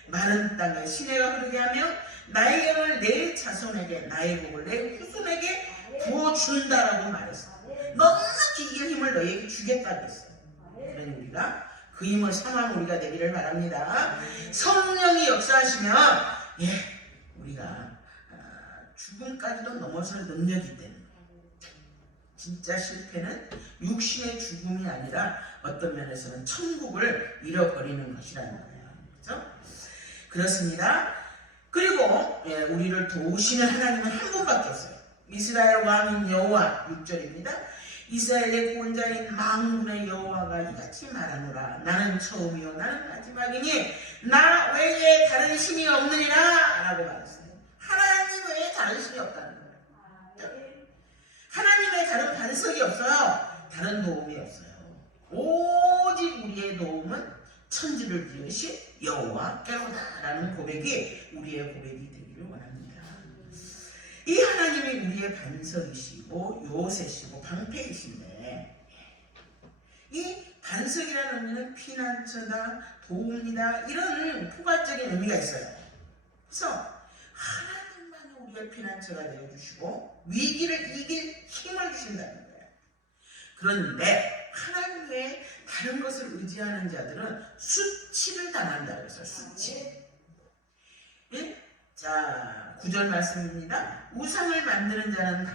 마른 땅에 시내가 흐르게 하며 나의 영을 내 자손에게 나의 복을 내 후손에게 부어준다라고 말했어요. 넉넉히 이길 힘을 너희에게 주겠다고 했어요. 그러니 우리가 그 힘을 삼아 우리가 되기를 바랍니다. 성령이 역사하시면 우리가 죽음까지도 넘어설 능력이 있다는 거예요. 진짜 실패는 육신의 죽음이 아니라 어떤 면에서는 천국을 잃어버리는 것이라는 거예요. 그렇죠? 그렇습니다. 그리고 우리를 도우시는 하나님은 한 분밖에 없어요. 이스라엘 왕인 여호와 6절입니다. 이스라엘의 구원자인 만군의 여호와가 이같이 말하노라. 나는 처음이요 나는 마지막이니 나 외에 다른 신이 없느니라 라고 말했어요. 하나님 외에 다른 신이 없다는 거예요. 반석이 없어요. 다른 도움이 없어요. 오직 우리의 도움은 천지를 지으신 여호와께로다라는 고백이 우리의 고백이 되기를 원합니다. 이 하나님이 우리의 반석이시고 요새시고 방패이신데, 이 반석이라는 의미는 피난처다, 도움이다, 이런 포괄적인 의미가 있어요. 그래서 하나님만이 우리의 피난처가 되어주시고 위기를 이길 힘을 주신다는 거예요. 그런데 하나님 외에 다른 것을 의지하는 자들은 수치를 당한다 그랬어요. 수치. 예? 자, 9절 말씀입니다. 우상을 만드는 자는 다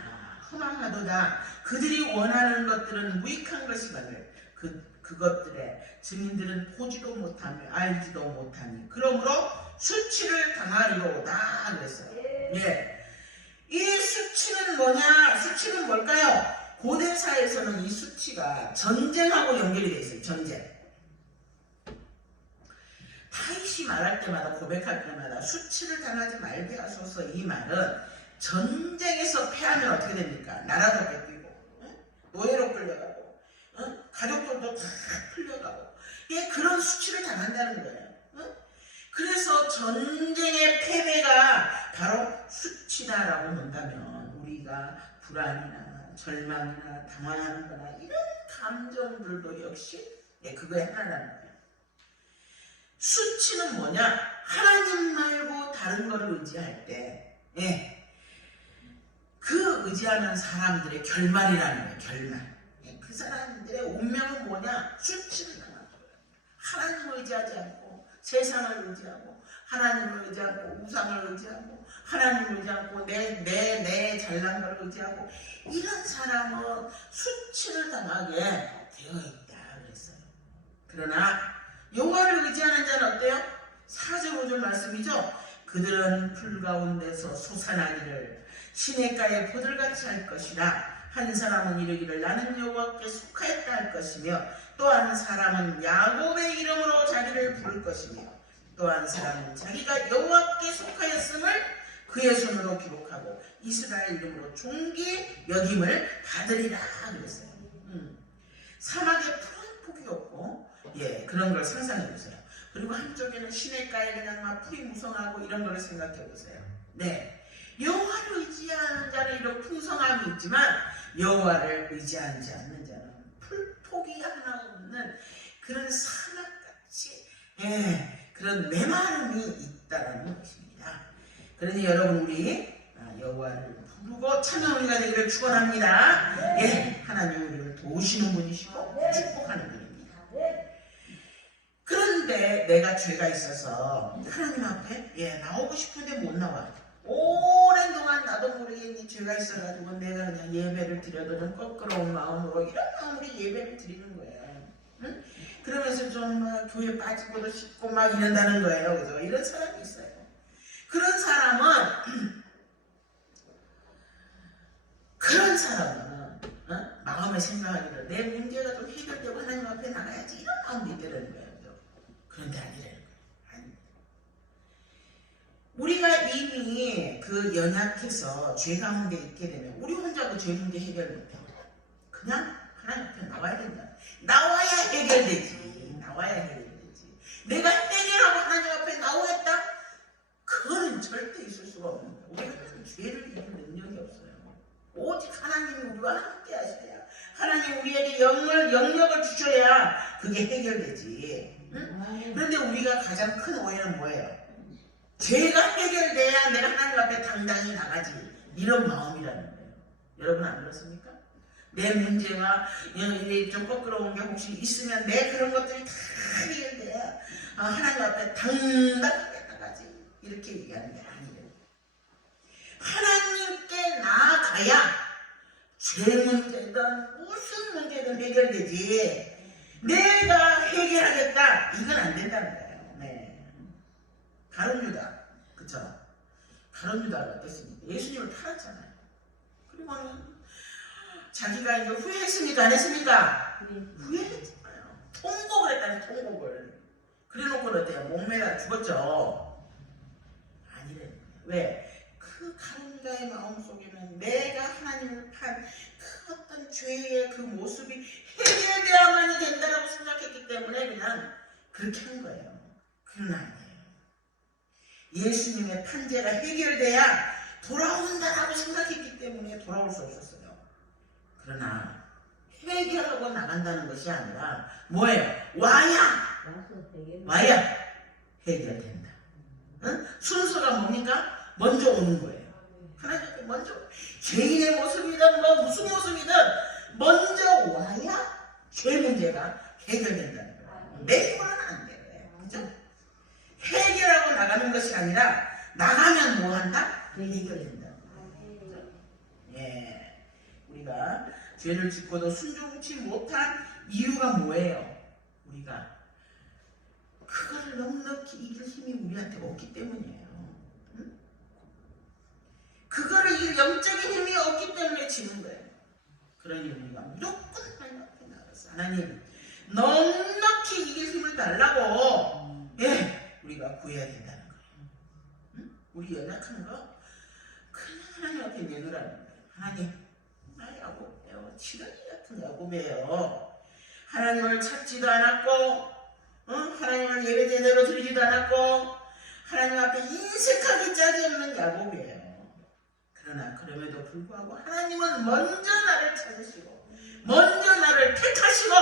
허망하도다. 그들이 원하는 것들은 무익한 것이거늘 그것들의 증인들은 보지도 못하며 알지도 못하니 그러므로 수치를 당하리로다 그랬어요. 예. 이 수치는 뭐냐? 수치는 뭘까요? 고대사에서는 이 수치가 전쟁하고 연결이 되어 있어요. 전쟁. 다윗이 말할 때마다, 고백할 때마다 수치를 당하지 말게 하소서, 이 말은 전쟁에서 패하면 어떻게 됩니까? 나라도 뺏기고, 노예로 끌려가고, 가족들도 다 풀려가고, 예, 그런 수치를 당한다는 거예요. 그래서 전쟁의 패배가 바로 수치다라고 본다면 우리가 불안이나 절망이나 당황하는 거나 이런 감정들도 역시 그거에 하나라는 거예요. 수치는 뭐냐? 하나님 말고 다른 거를 의지할 때 그 의지하는 사람들의 결말이라는 거예요. 결말. 그 사람들의 운명은 뭐냐? 수치를 당하는 거예요. 하나님을 의지하지 않고 세상을 의지하고 하나님을 의지 않고 우상을 의지하고 하나님을 의지 않고 내 잘난 걸 의지하고 이런 사람은 수치를 당하게 되어 있다 그랬어요. 그러나 여호와를 의지하는 자는 어때요? 4절 5절 말씀이죠. 그들은 풀 가운데서 솟아나기를 시냇가에 포들같이 할 것이라. 한 사람은 이르기를 나는 여호와께 속하였다 할 것이며 또 한 사람은 야곱의 이름으로 자기를 부를 것이며 또 한 사람은 자기가 여호와께 속하였음을 그의 손으로 기록하고 이스라엘 이름으로 존귀 여김을 받으리라 그랬어요. 사막에 푸른 폭이 없고 그런 걸 상상해 보세요. 그리고 한쪽에는 시냇가에 그냥 막 풀이 무성하고 이런 걸 생각해 보세요. 여호와를 의지하는 자는 이런 풍성함이 있지만 여호와를 의지하지 않는 자는 풀폭이 하나 없는 그런 사막같이 그런 메마름이 있다는 것입니다. 그러니 여러분 우리 여호와를 부르고 참여한 우리가 되기를 축원합니다. 하나님 우리를 도우시는 분이시고 축복하는 분입니다. 그런데 내가 죄가 있어서 하나님 앞에 나오고 싶은데 못 나와. 오랜 동안 나도 모르게 죄가 있어가지고 내가 그냥 예배를 드려도 거꾸로운 마음으로 이런 마음으로 예배를 드리는 거예요. 응? 그러면서 좀 막 교회 빠지고도 싶고 막 이런다는 거예요. 그래서 이런 사람이 있어요. 그런 사람은 마음에 생각하기를 내 문제가 좀 해결되고 하나님 앞에 나가야지 이런 마음이 있다는 거예요. 그런데 아니라는 거예요. 우리가 이미 그 연약해서 죄 가운데 있게 되면 우리 혼자 그 죄 문제 해결 못해요. 그냥 하나님 앞에 나와야 된다. 나와야 해결되지. 나와야 해결되지. 내가 해결하고 하나님 앞에 나오겠다? 그거는 절대 있을 수가 없는 거예요. 우리가 죄를 이길 능력이 없어요. 오직 하나님이 우리와 함께 하셔야, 하나님 우리에게 영역을 주셔야 그게 해결되지. 응? 그런데 우리가 가장 큰 오해는 뭐예요? 죄가 해결돼야 내가 하나님 앞에 당당히 나가지, 이런 마음이라는 거예요. 여러분 안 그렇습니까? 내 문제가 좀 거꾸로운 게 혹시 있으면 내 그런 것들이 다 해결돼야 하나님 앞에 당당하게 나가지, 이렇게 얘기하는 게 아니에요. 하나님께 나아가야 죄 문제든 무슨 문제든 해결되지, 내가 해결하겠다 이건 안 된다는 거예요. 가룟 유다, 그쵸? 가룟 유다가 어땠습니까? 예수님을 팔았잖아요. 그리고는 자기가 이제 후회했습니까? 안 했습니까? 후회했잖아요. 통곡을 했다니, 통곡을. 그래놓고는 어때요? 목매다 죽었죠? 아니래. 왜? 그 그 가론자의 마음속에는 내가 하나님을 판 그 어떤 죄의 그 모습이 해결되어야만이 된다라고 생각했기 때문에 그냥 그렇게 한 거예요. 그러나 아니에요. 예수님의 판죄가 해결돼야 돌아온다라고 생각했기 때문에 돌아올 수 없었어요. 그러나 해결하고 나간다는 것이 아니라 뭐예요? 와야 해결된다. 응? 순서가 뭡니까? 먼저 오는 거예요. 하나님께 먼저 죄인의 모습이든 뭐 무슨 모습이든 먼저 와야 죄 문제가 해결된다는 거예요. 내 힘으로는 안 돼요. 그죠? 해결하고 나가는 것이 아니라 나가면 뭐 한다? 해결된다. 예, 우리가 죄를 짓고도 순종치 못한 이유가 뭐예요? 우리가 그거를 넉넉히 이길 힘이 우리한테 없기 때문이에요. 응? 그거를 이길 영적인 힘이 없기 때문에 지는 거예요. 그러니 우리가 무조건 하나님 앞에 나가서 하나님 넉넉히 이길 힘을 달라고 우리가 구해야 된다는 거예요. 응? 우리 연약한 거 그냥 하나님 앞에 내놓으라는 거예요. 하나님 나 야곱이에요. 치덩이 같은 야곱이에요. 하나님을 찾지도 않았고 하나님을 예배 제대로 드리지도 않았고 하나님 앞에 인색하기 짝이 없는 야곱이에요. 그러나 그럼에도 불구하고 하나님은 먼저 나를 찾으시고 먼저 나를 택하시고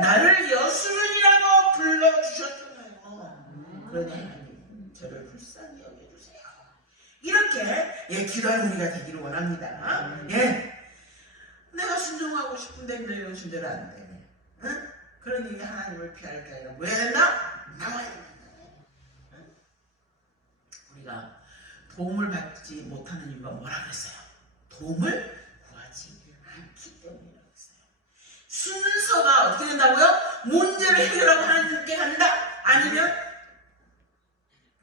나를 여수인이라고 불러주셨잖아요. 그러니 하나님 저를 불쌍히 여겨주세요. 이렇게 기도하는 우리가 되기를 원합니다. 내가 순종하고 싶은데 내가 순대로 안 돼. 응? 그러니 하나님을 피할 게 아니라 뭐 해야 된다? 나와야 된다. 응? 우리가 도움을 받지 못하는 이유가 뭐라 그랬어요? 도움을 구하지 않기 때문이라고 했어요. 순서가 어떻게 된다고요? 문제를 해결하고 하나님께 간다? 아니면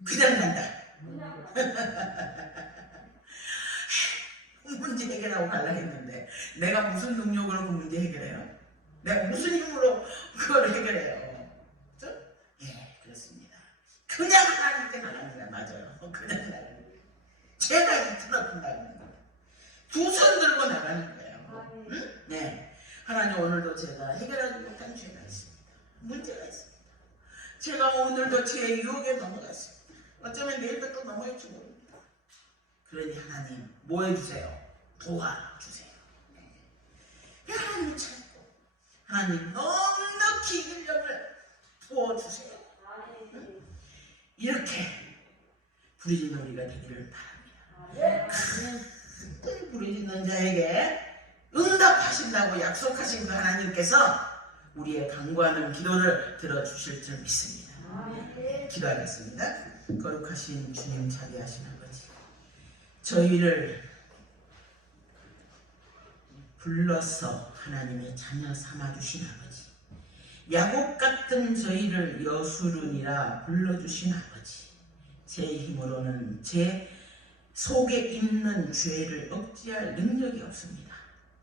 그냥 간다? 문제 해결하고 가려고 했는데 내가 무슨 능력으로 그 문제 해결해요? 내가 무슨 힘으로 그걸 해결해요? 그렇죠? 예, 그렇습니다. 그냥 하나님께 나가는 거야. 맞아요. 그냥 나가는 거예요. 제가 이틀어pun다는 거예요. 두 손 들고 나가는 거예요. 응? 네. 하나님 오늘도 제가 해결하지 못한 죄가 있습니다. 문제가 있습니다. 제가 오늘도 제 유혹에 넘어갔습니다. 어쩌면 내일도 또 넘어갈지 모릅니다. 그러니 하나님 뭐 해주세요? 도와주세요. 네. 하나님을 찾고 하나님 넉넉히 인력을 부어주세요. 응? 이렇게 부르짖는 우리가 되기를 바랍니다. 큰 부르짖는 자에게 응답하신다고 약속하신 그 하나님께서 우리의 간구하는 기도를 들어주실 줄 믿습니다. 기도하겠습니다. 거룩하신 주님, 자비하신 아버지, 저희를 불러서 하나님의 자녀 삼아주신 아버지, 야곱 같은 저희를 여수른이라 불러주신 아버지, 제 힘으로는 제 속에 있는 죄를 억제할 능력이 없습니다.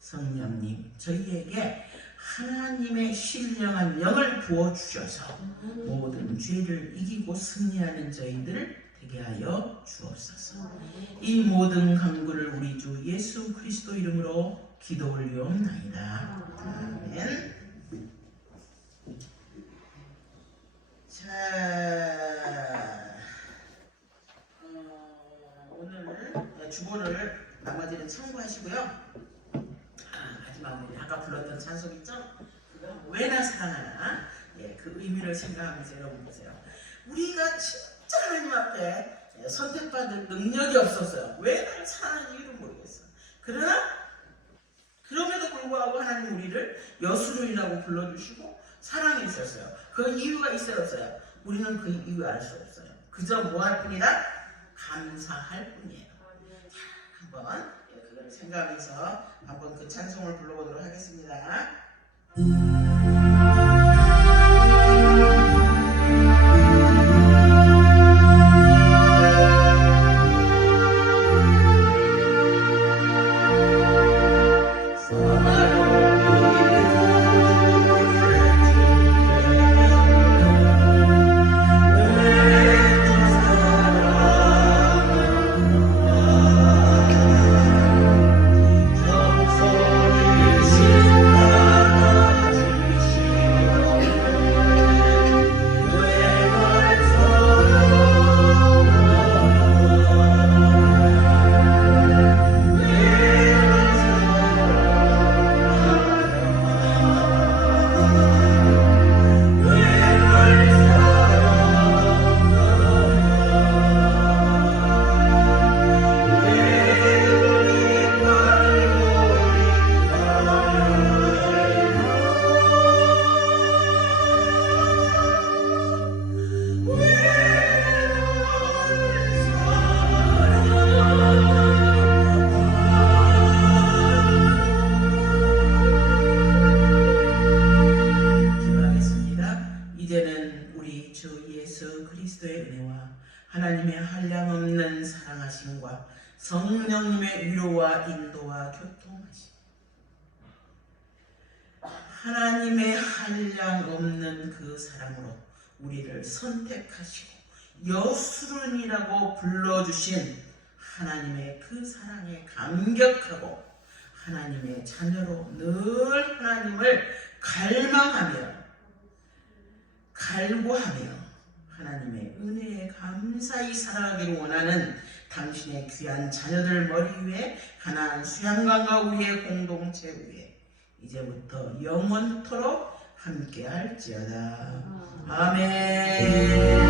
성령님, 저희에게 하나님의 신령한 영을 부어주셔서 모든 죄를 이기고 승리하는 저희들 되게 하여 주옵소서. 이 모든 간구를 우리 주 예수 그리스도 이름으로 기도 올리옵나이다. 아멘. 자, 오늘 주보를 나머지는 참고하시고요. 마지막 우리 아까 불렀던 찬송 있죠? 그건 왜 나 사랑하나? 그 의미를 생각하면서 여러분 보세요. 우리가 진짜 하나님 앞에 선택받을 능력이 없었어요. 왜 나를 사랑하는 이유를 모르겠어. 그러나 그럼에도 불구하고 하나님 우리를 여수른이라고 불러주시고 사랑해 주셨어요. 그 이유가 있어요, 없어요? 우리는 그 이유 알 수 없어요. 그저 뭐 할 뿐이다? 감사할 뿐이에요. 자, 한번 그걸 생각하면서 한번 그 찬송을 불러보도록 하겠습니다. 은혜와 하나님의 한량없는 사랑하심과 성령님의 위로와 인도와 교통하심, 하나님의 한량없는 그 사랑으로 우리를 선택하시고 여수른이라고 불러주신 하나님의 그 사랑에 감격하고 하나님의 자녀로 늘 하나님을 갈망하며 갈구하며 하나님의 은혜에 감사히 살아가기를 원하는 당신의 귀한 자녀들 머리 위에 가나안 수양강과 우리의 공동체 위에 이제부터 영원토록 함께 할지어다. 아멘.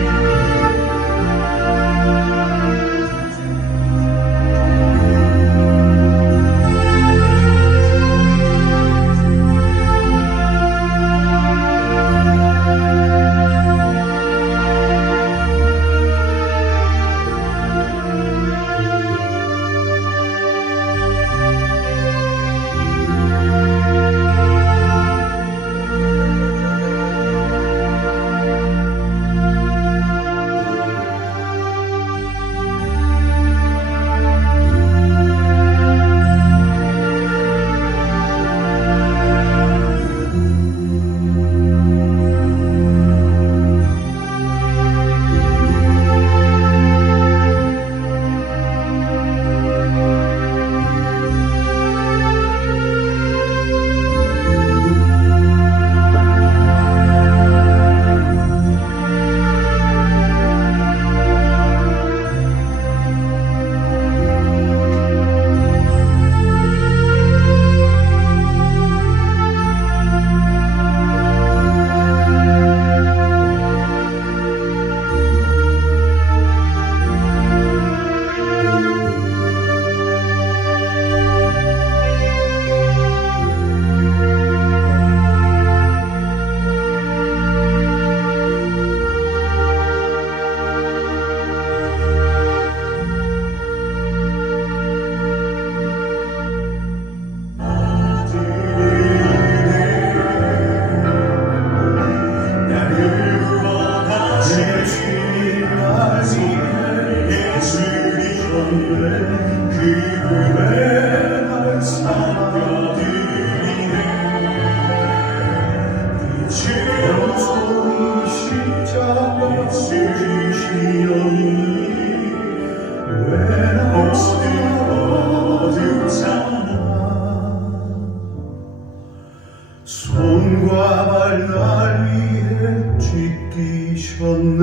손과 발 날 위해 찢기셨네.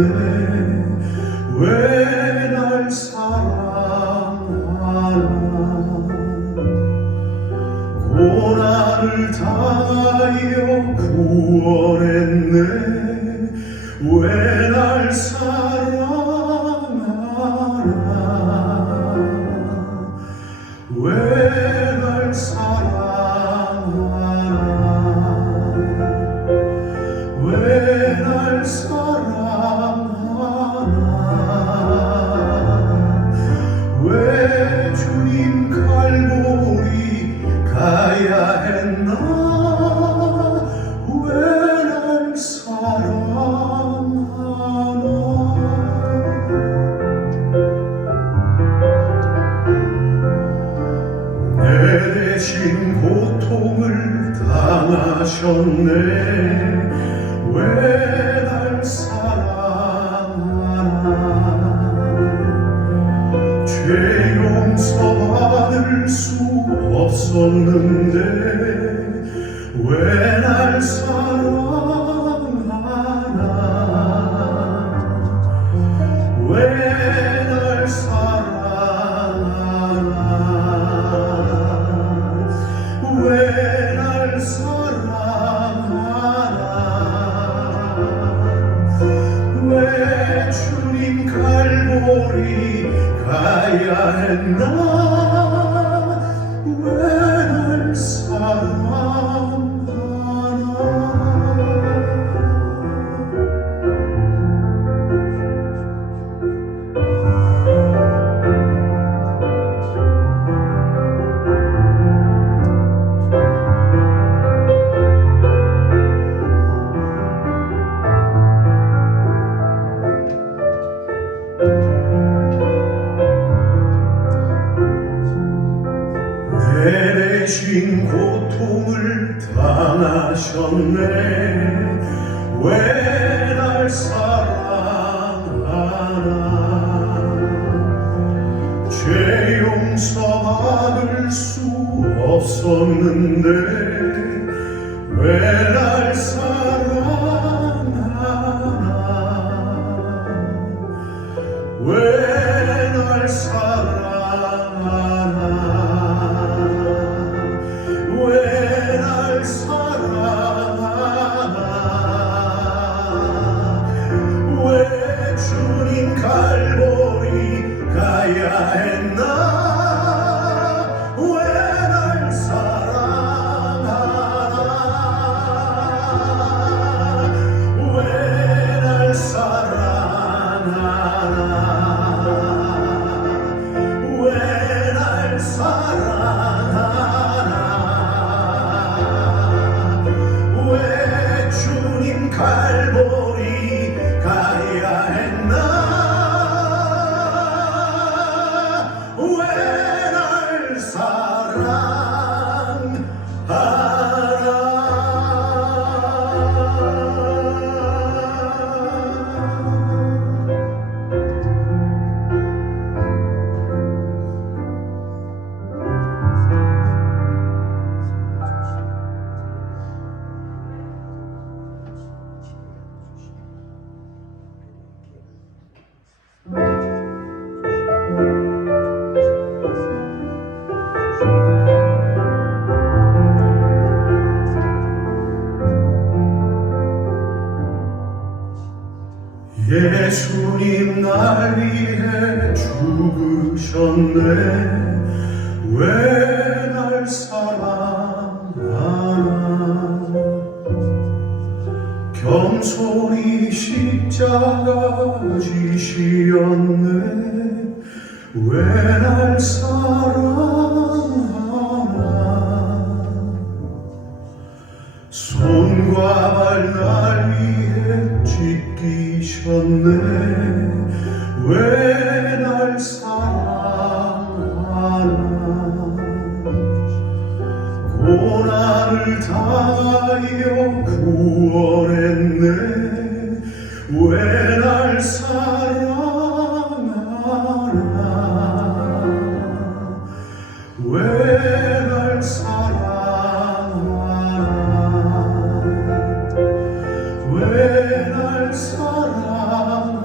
왜 날 사랑하나. 고난을 당하여 구원했네. 왜 날 사랑하나. 왜 날 사랑하나. 왜 날 사랑하나. 왜 주님 갈보리 가야 했나. 왜 날 사랑하나. 내 대신 고통을 당하셨네. 왜 날 사랑하나. 죄 용서받을 수 없었는데 왜 날 사랑하나. 왜 날 사랑하나. 왜 날 사랑하나. 왜 주님 갈보리 가야 했나. 왜 날 사랑하나. 대신 고통을 당하셨네. 왜 날 사랑하나. 죄 용서받을 수 없었는데 왜 날 사랑하나. 왜 날 사랑하나. 왜 날 사랑하나. 왜 주님 갈보리 가야 했나. 왜 날 사랑하나. 왜 날 사랑하나. 왜 날 사랑하나. 왜 주님 갈보리 가야 했나. 왜 날 사랑하나. 예수님 날 위해 죽으셨네. 왜 날 사랑하나. 겸손히 십자가 지시었네. 왜 날 사랑하나. 손과 발 날 위해 찢기셨네. 왜 날 사랑하나. 고난을 당하여 구원했네. 왜 날 사랑하나. 왜 날 사랑하나. 왜 날 사랑하나.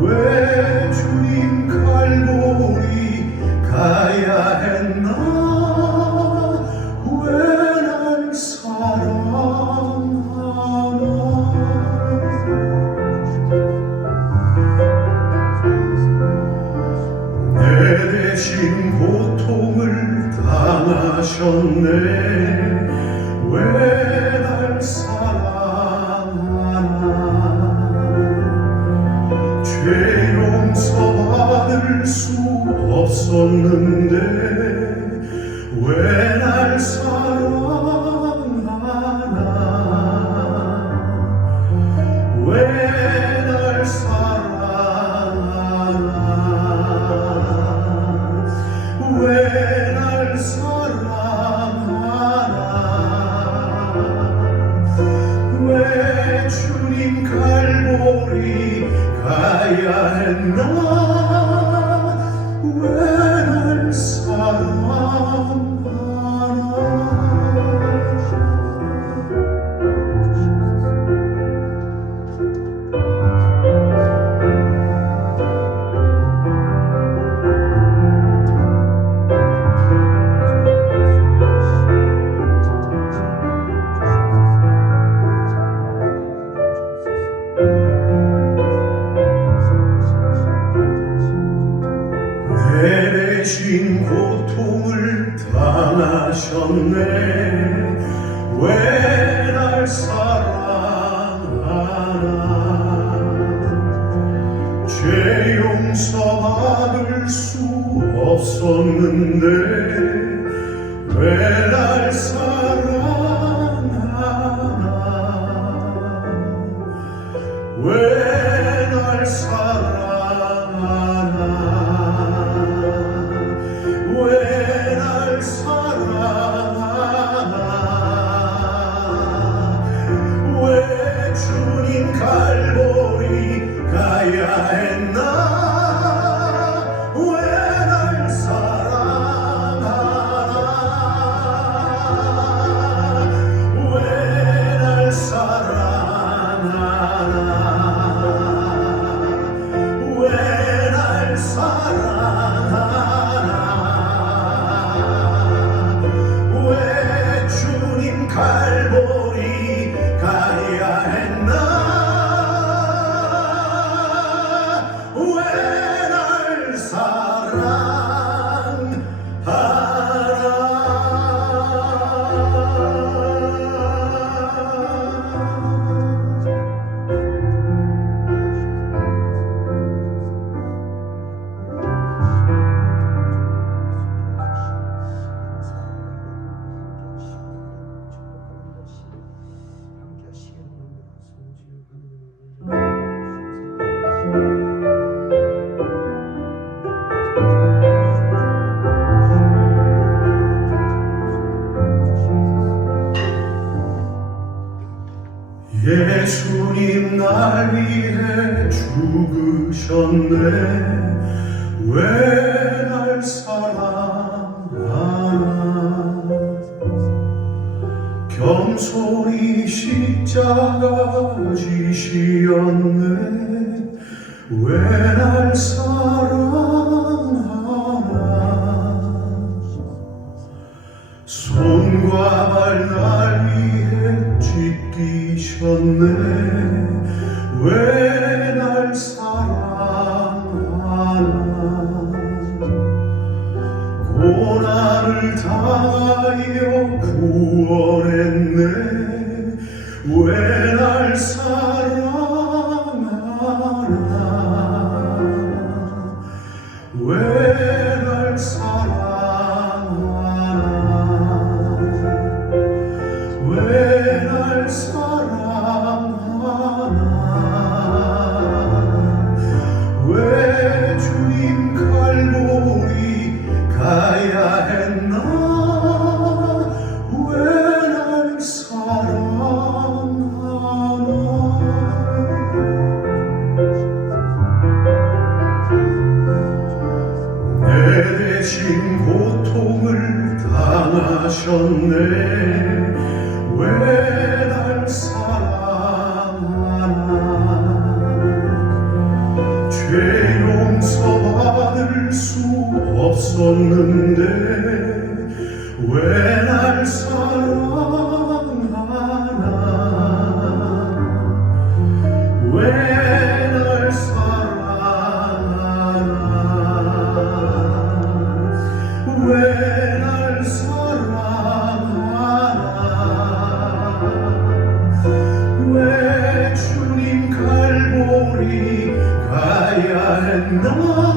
왜 주님 갈보리 가야 했나. 왜 날 사랑하나. 내 대신 고통을 당하셨네. 왜 날 사랑하나. 죄 용서받을 수 없었는데 왜 날 사랑하나. 왜 날 사랑하나. 왜 날 사랑하나. 왜 주님 갈보리 가야 했나. 왜 날 사랑하나. 내 대신 고통을 당하셨네. 왜 날 사랑하나. 죄 용서받을 수 없었는데 왜 날 사랑하나. 왜 날 사랑하나. 위해 죽으셨네 왜 날 사랑하나 겸손히 십자가 지시었네 왜 날 사랑하나 손과 발 날 위해 찢기셨네 왜 날 사랑하나 고난을 당하여 구원했네 왜 날 사랑하나 왜 날 사랑하나 왜 날 사랑하나 왜 주님 갈보리 가야 했나 왜 날 사랑하나 내 대신 고통을 당하셨네 왜 날 사랑하나 죄 용서받을 수 없었는데 왜 날 사랑하나 왜 날 사랑하나 왜 날 사랑하나 왜 주님 갈보리 가야 했나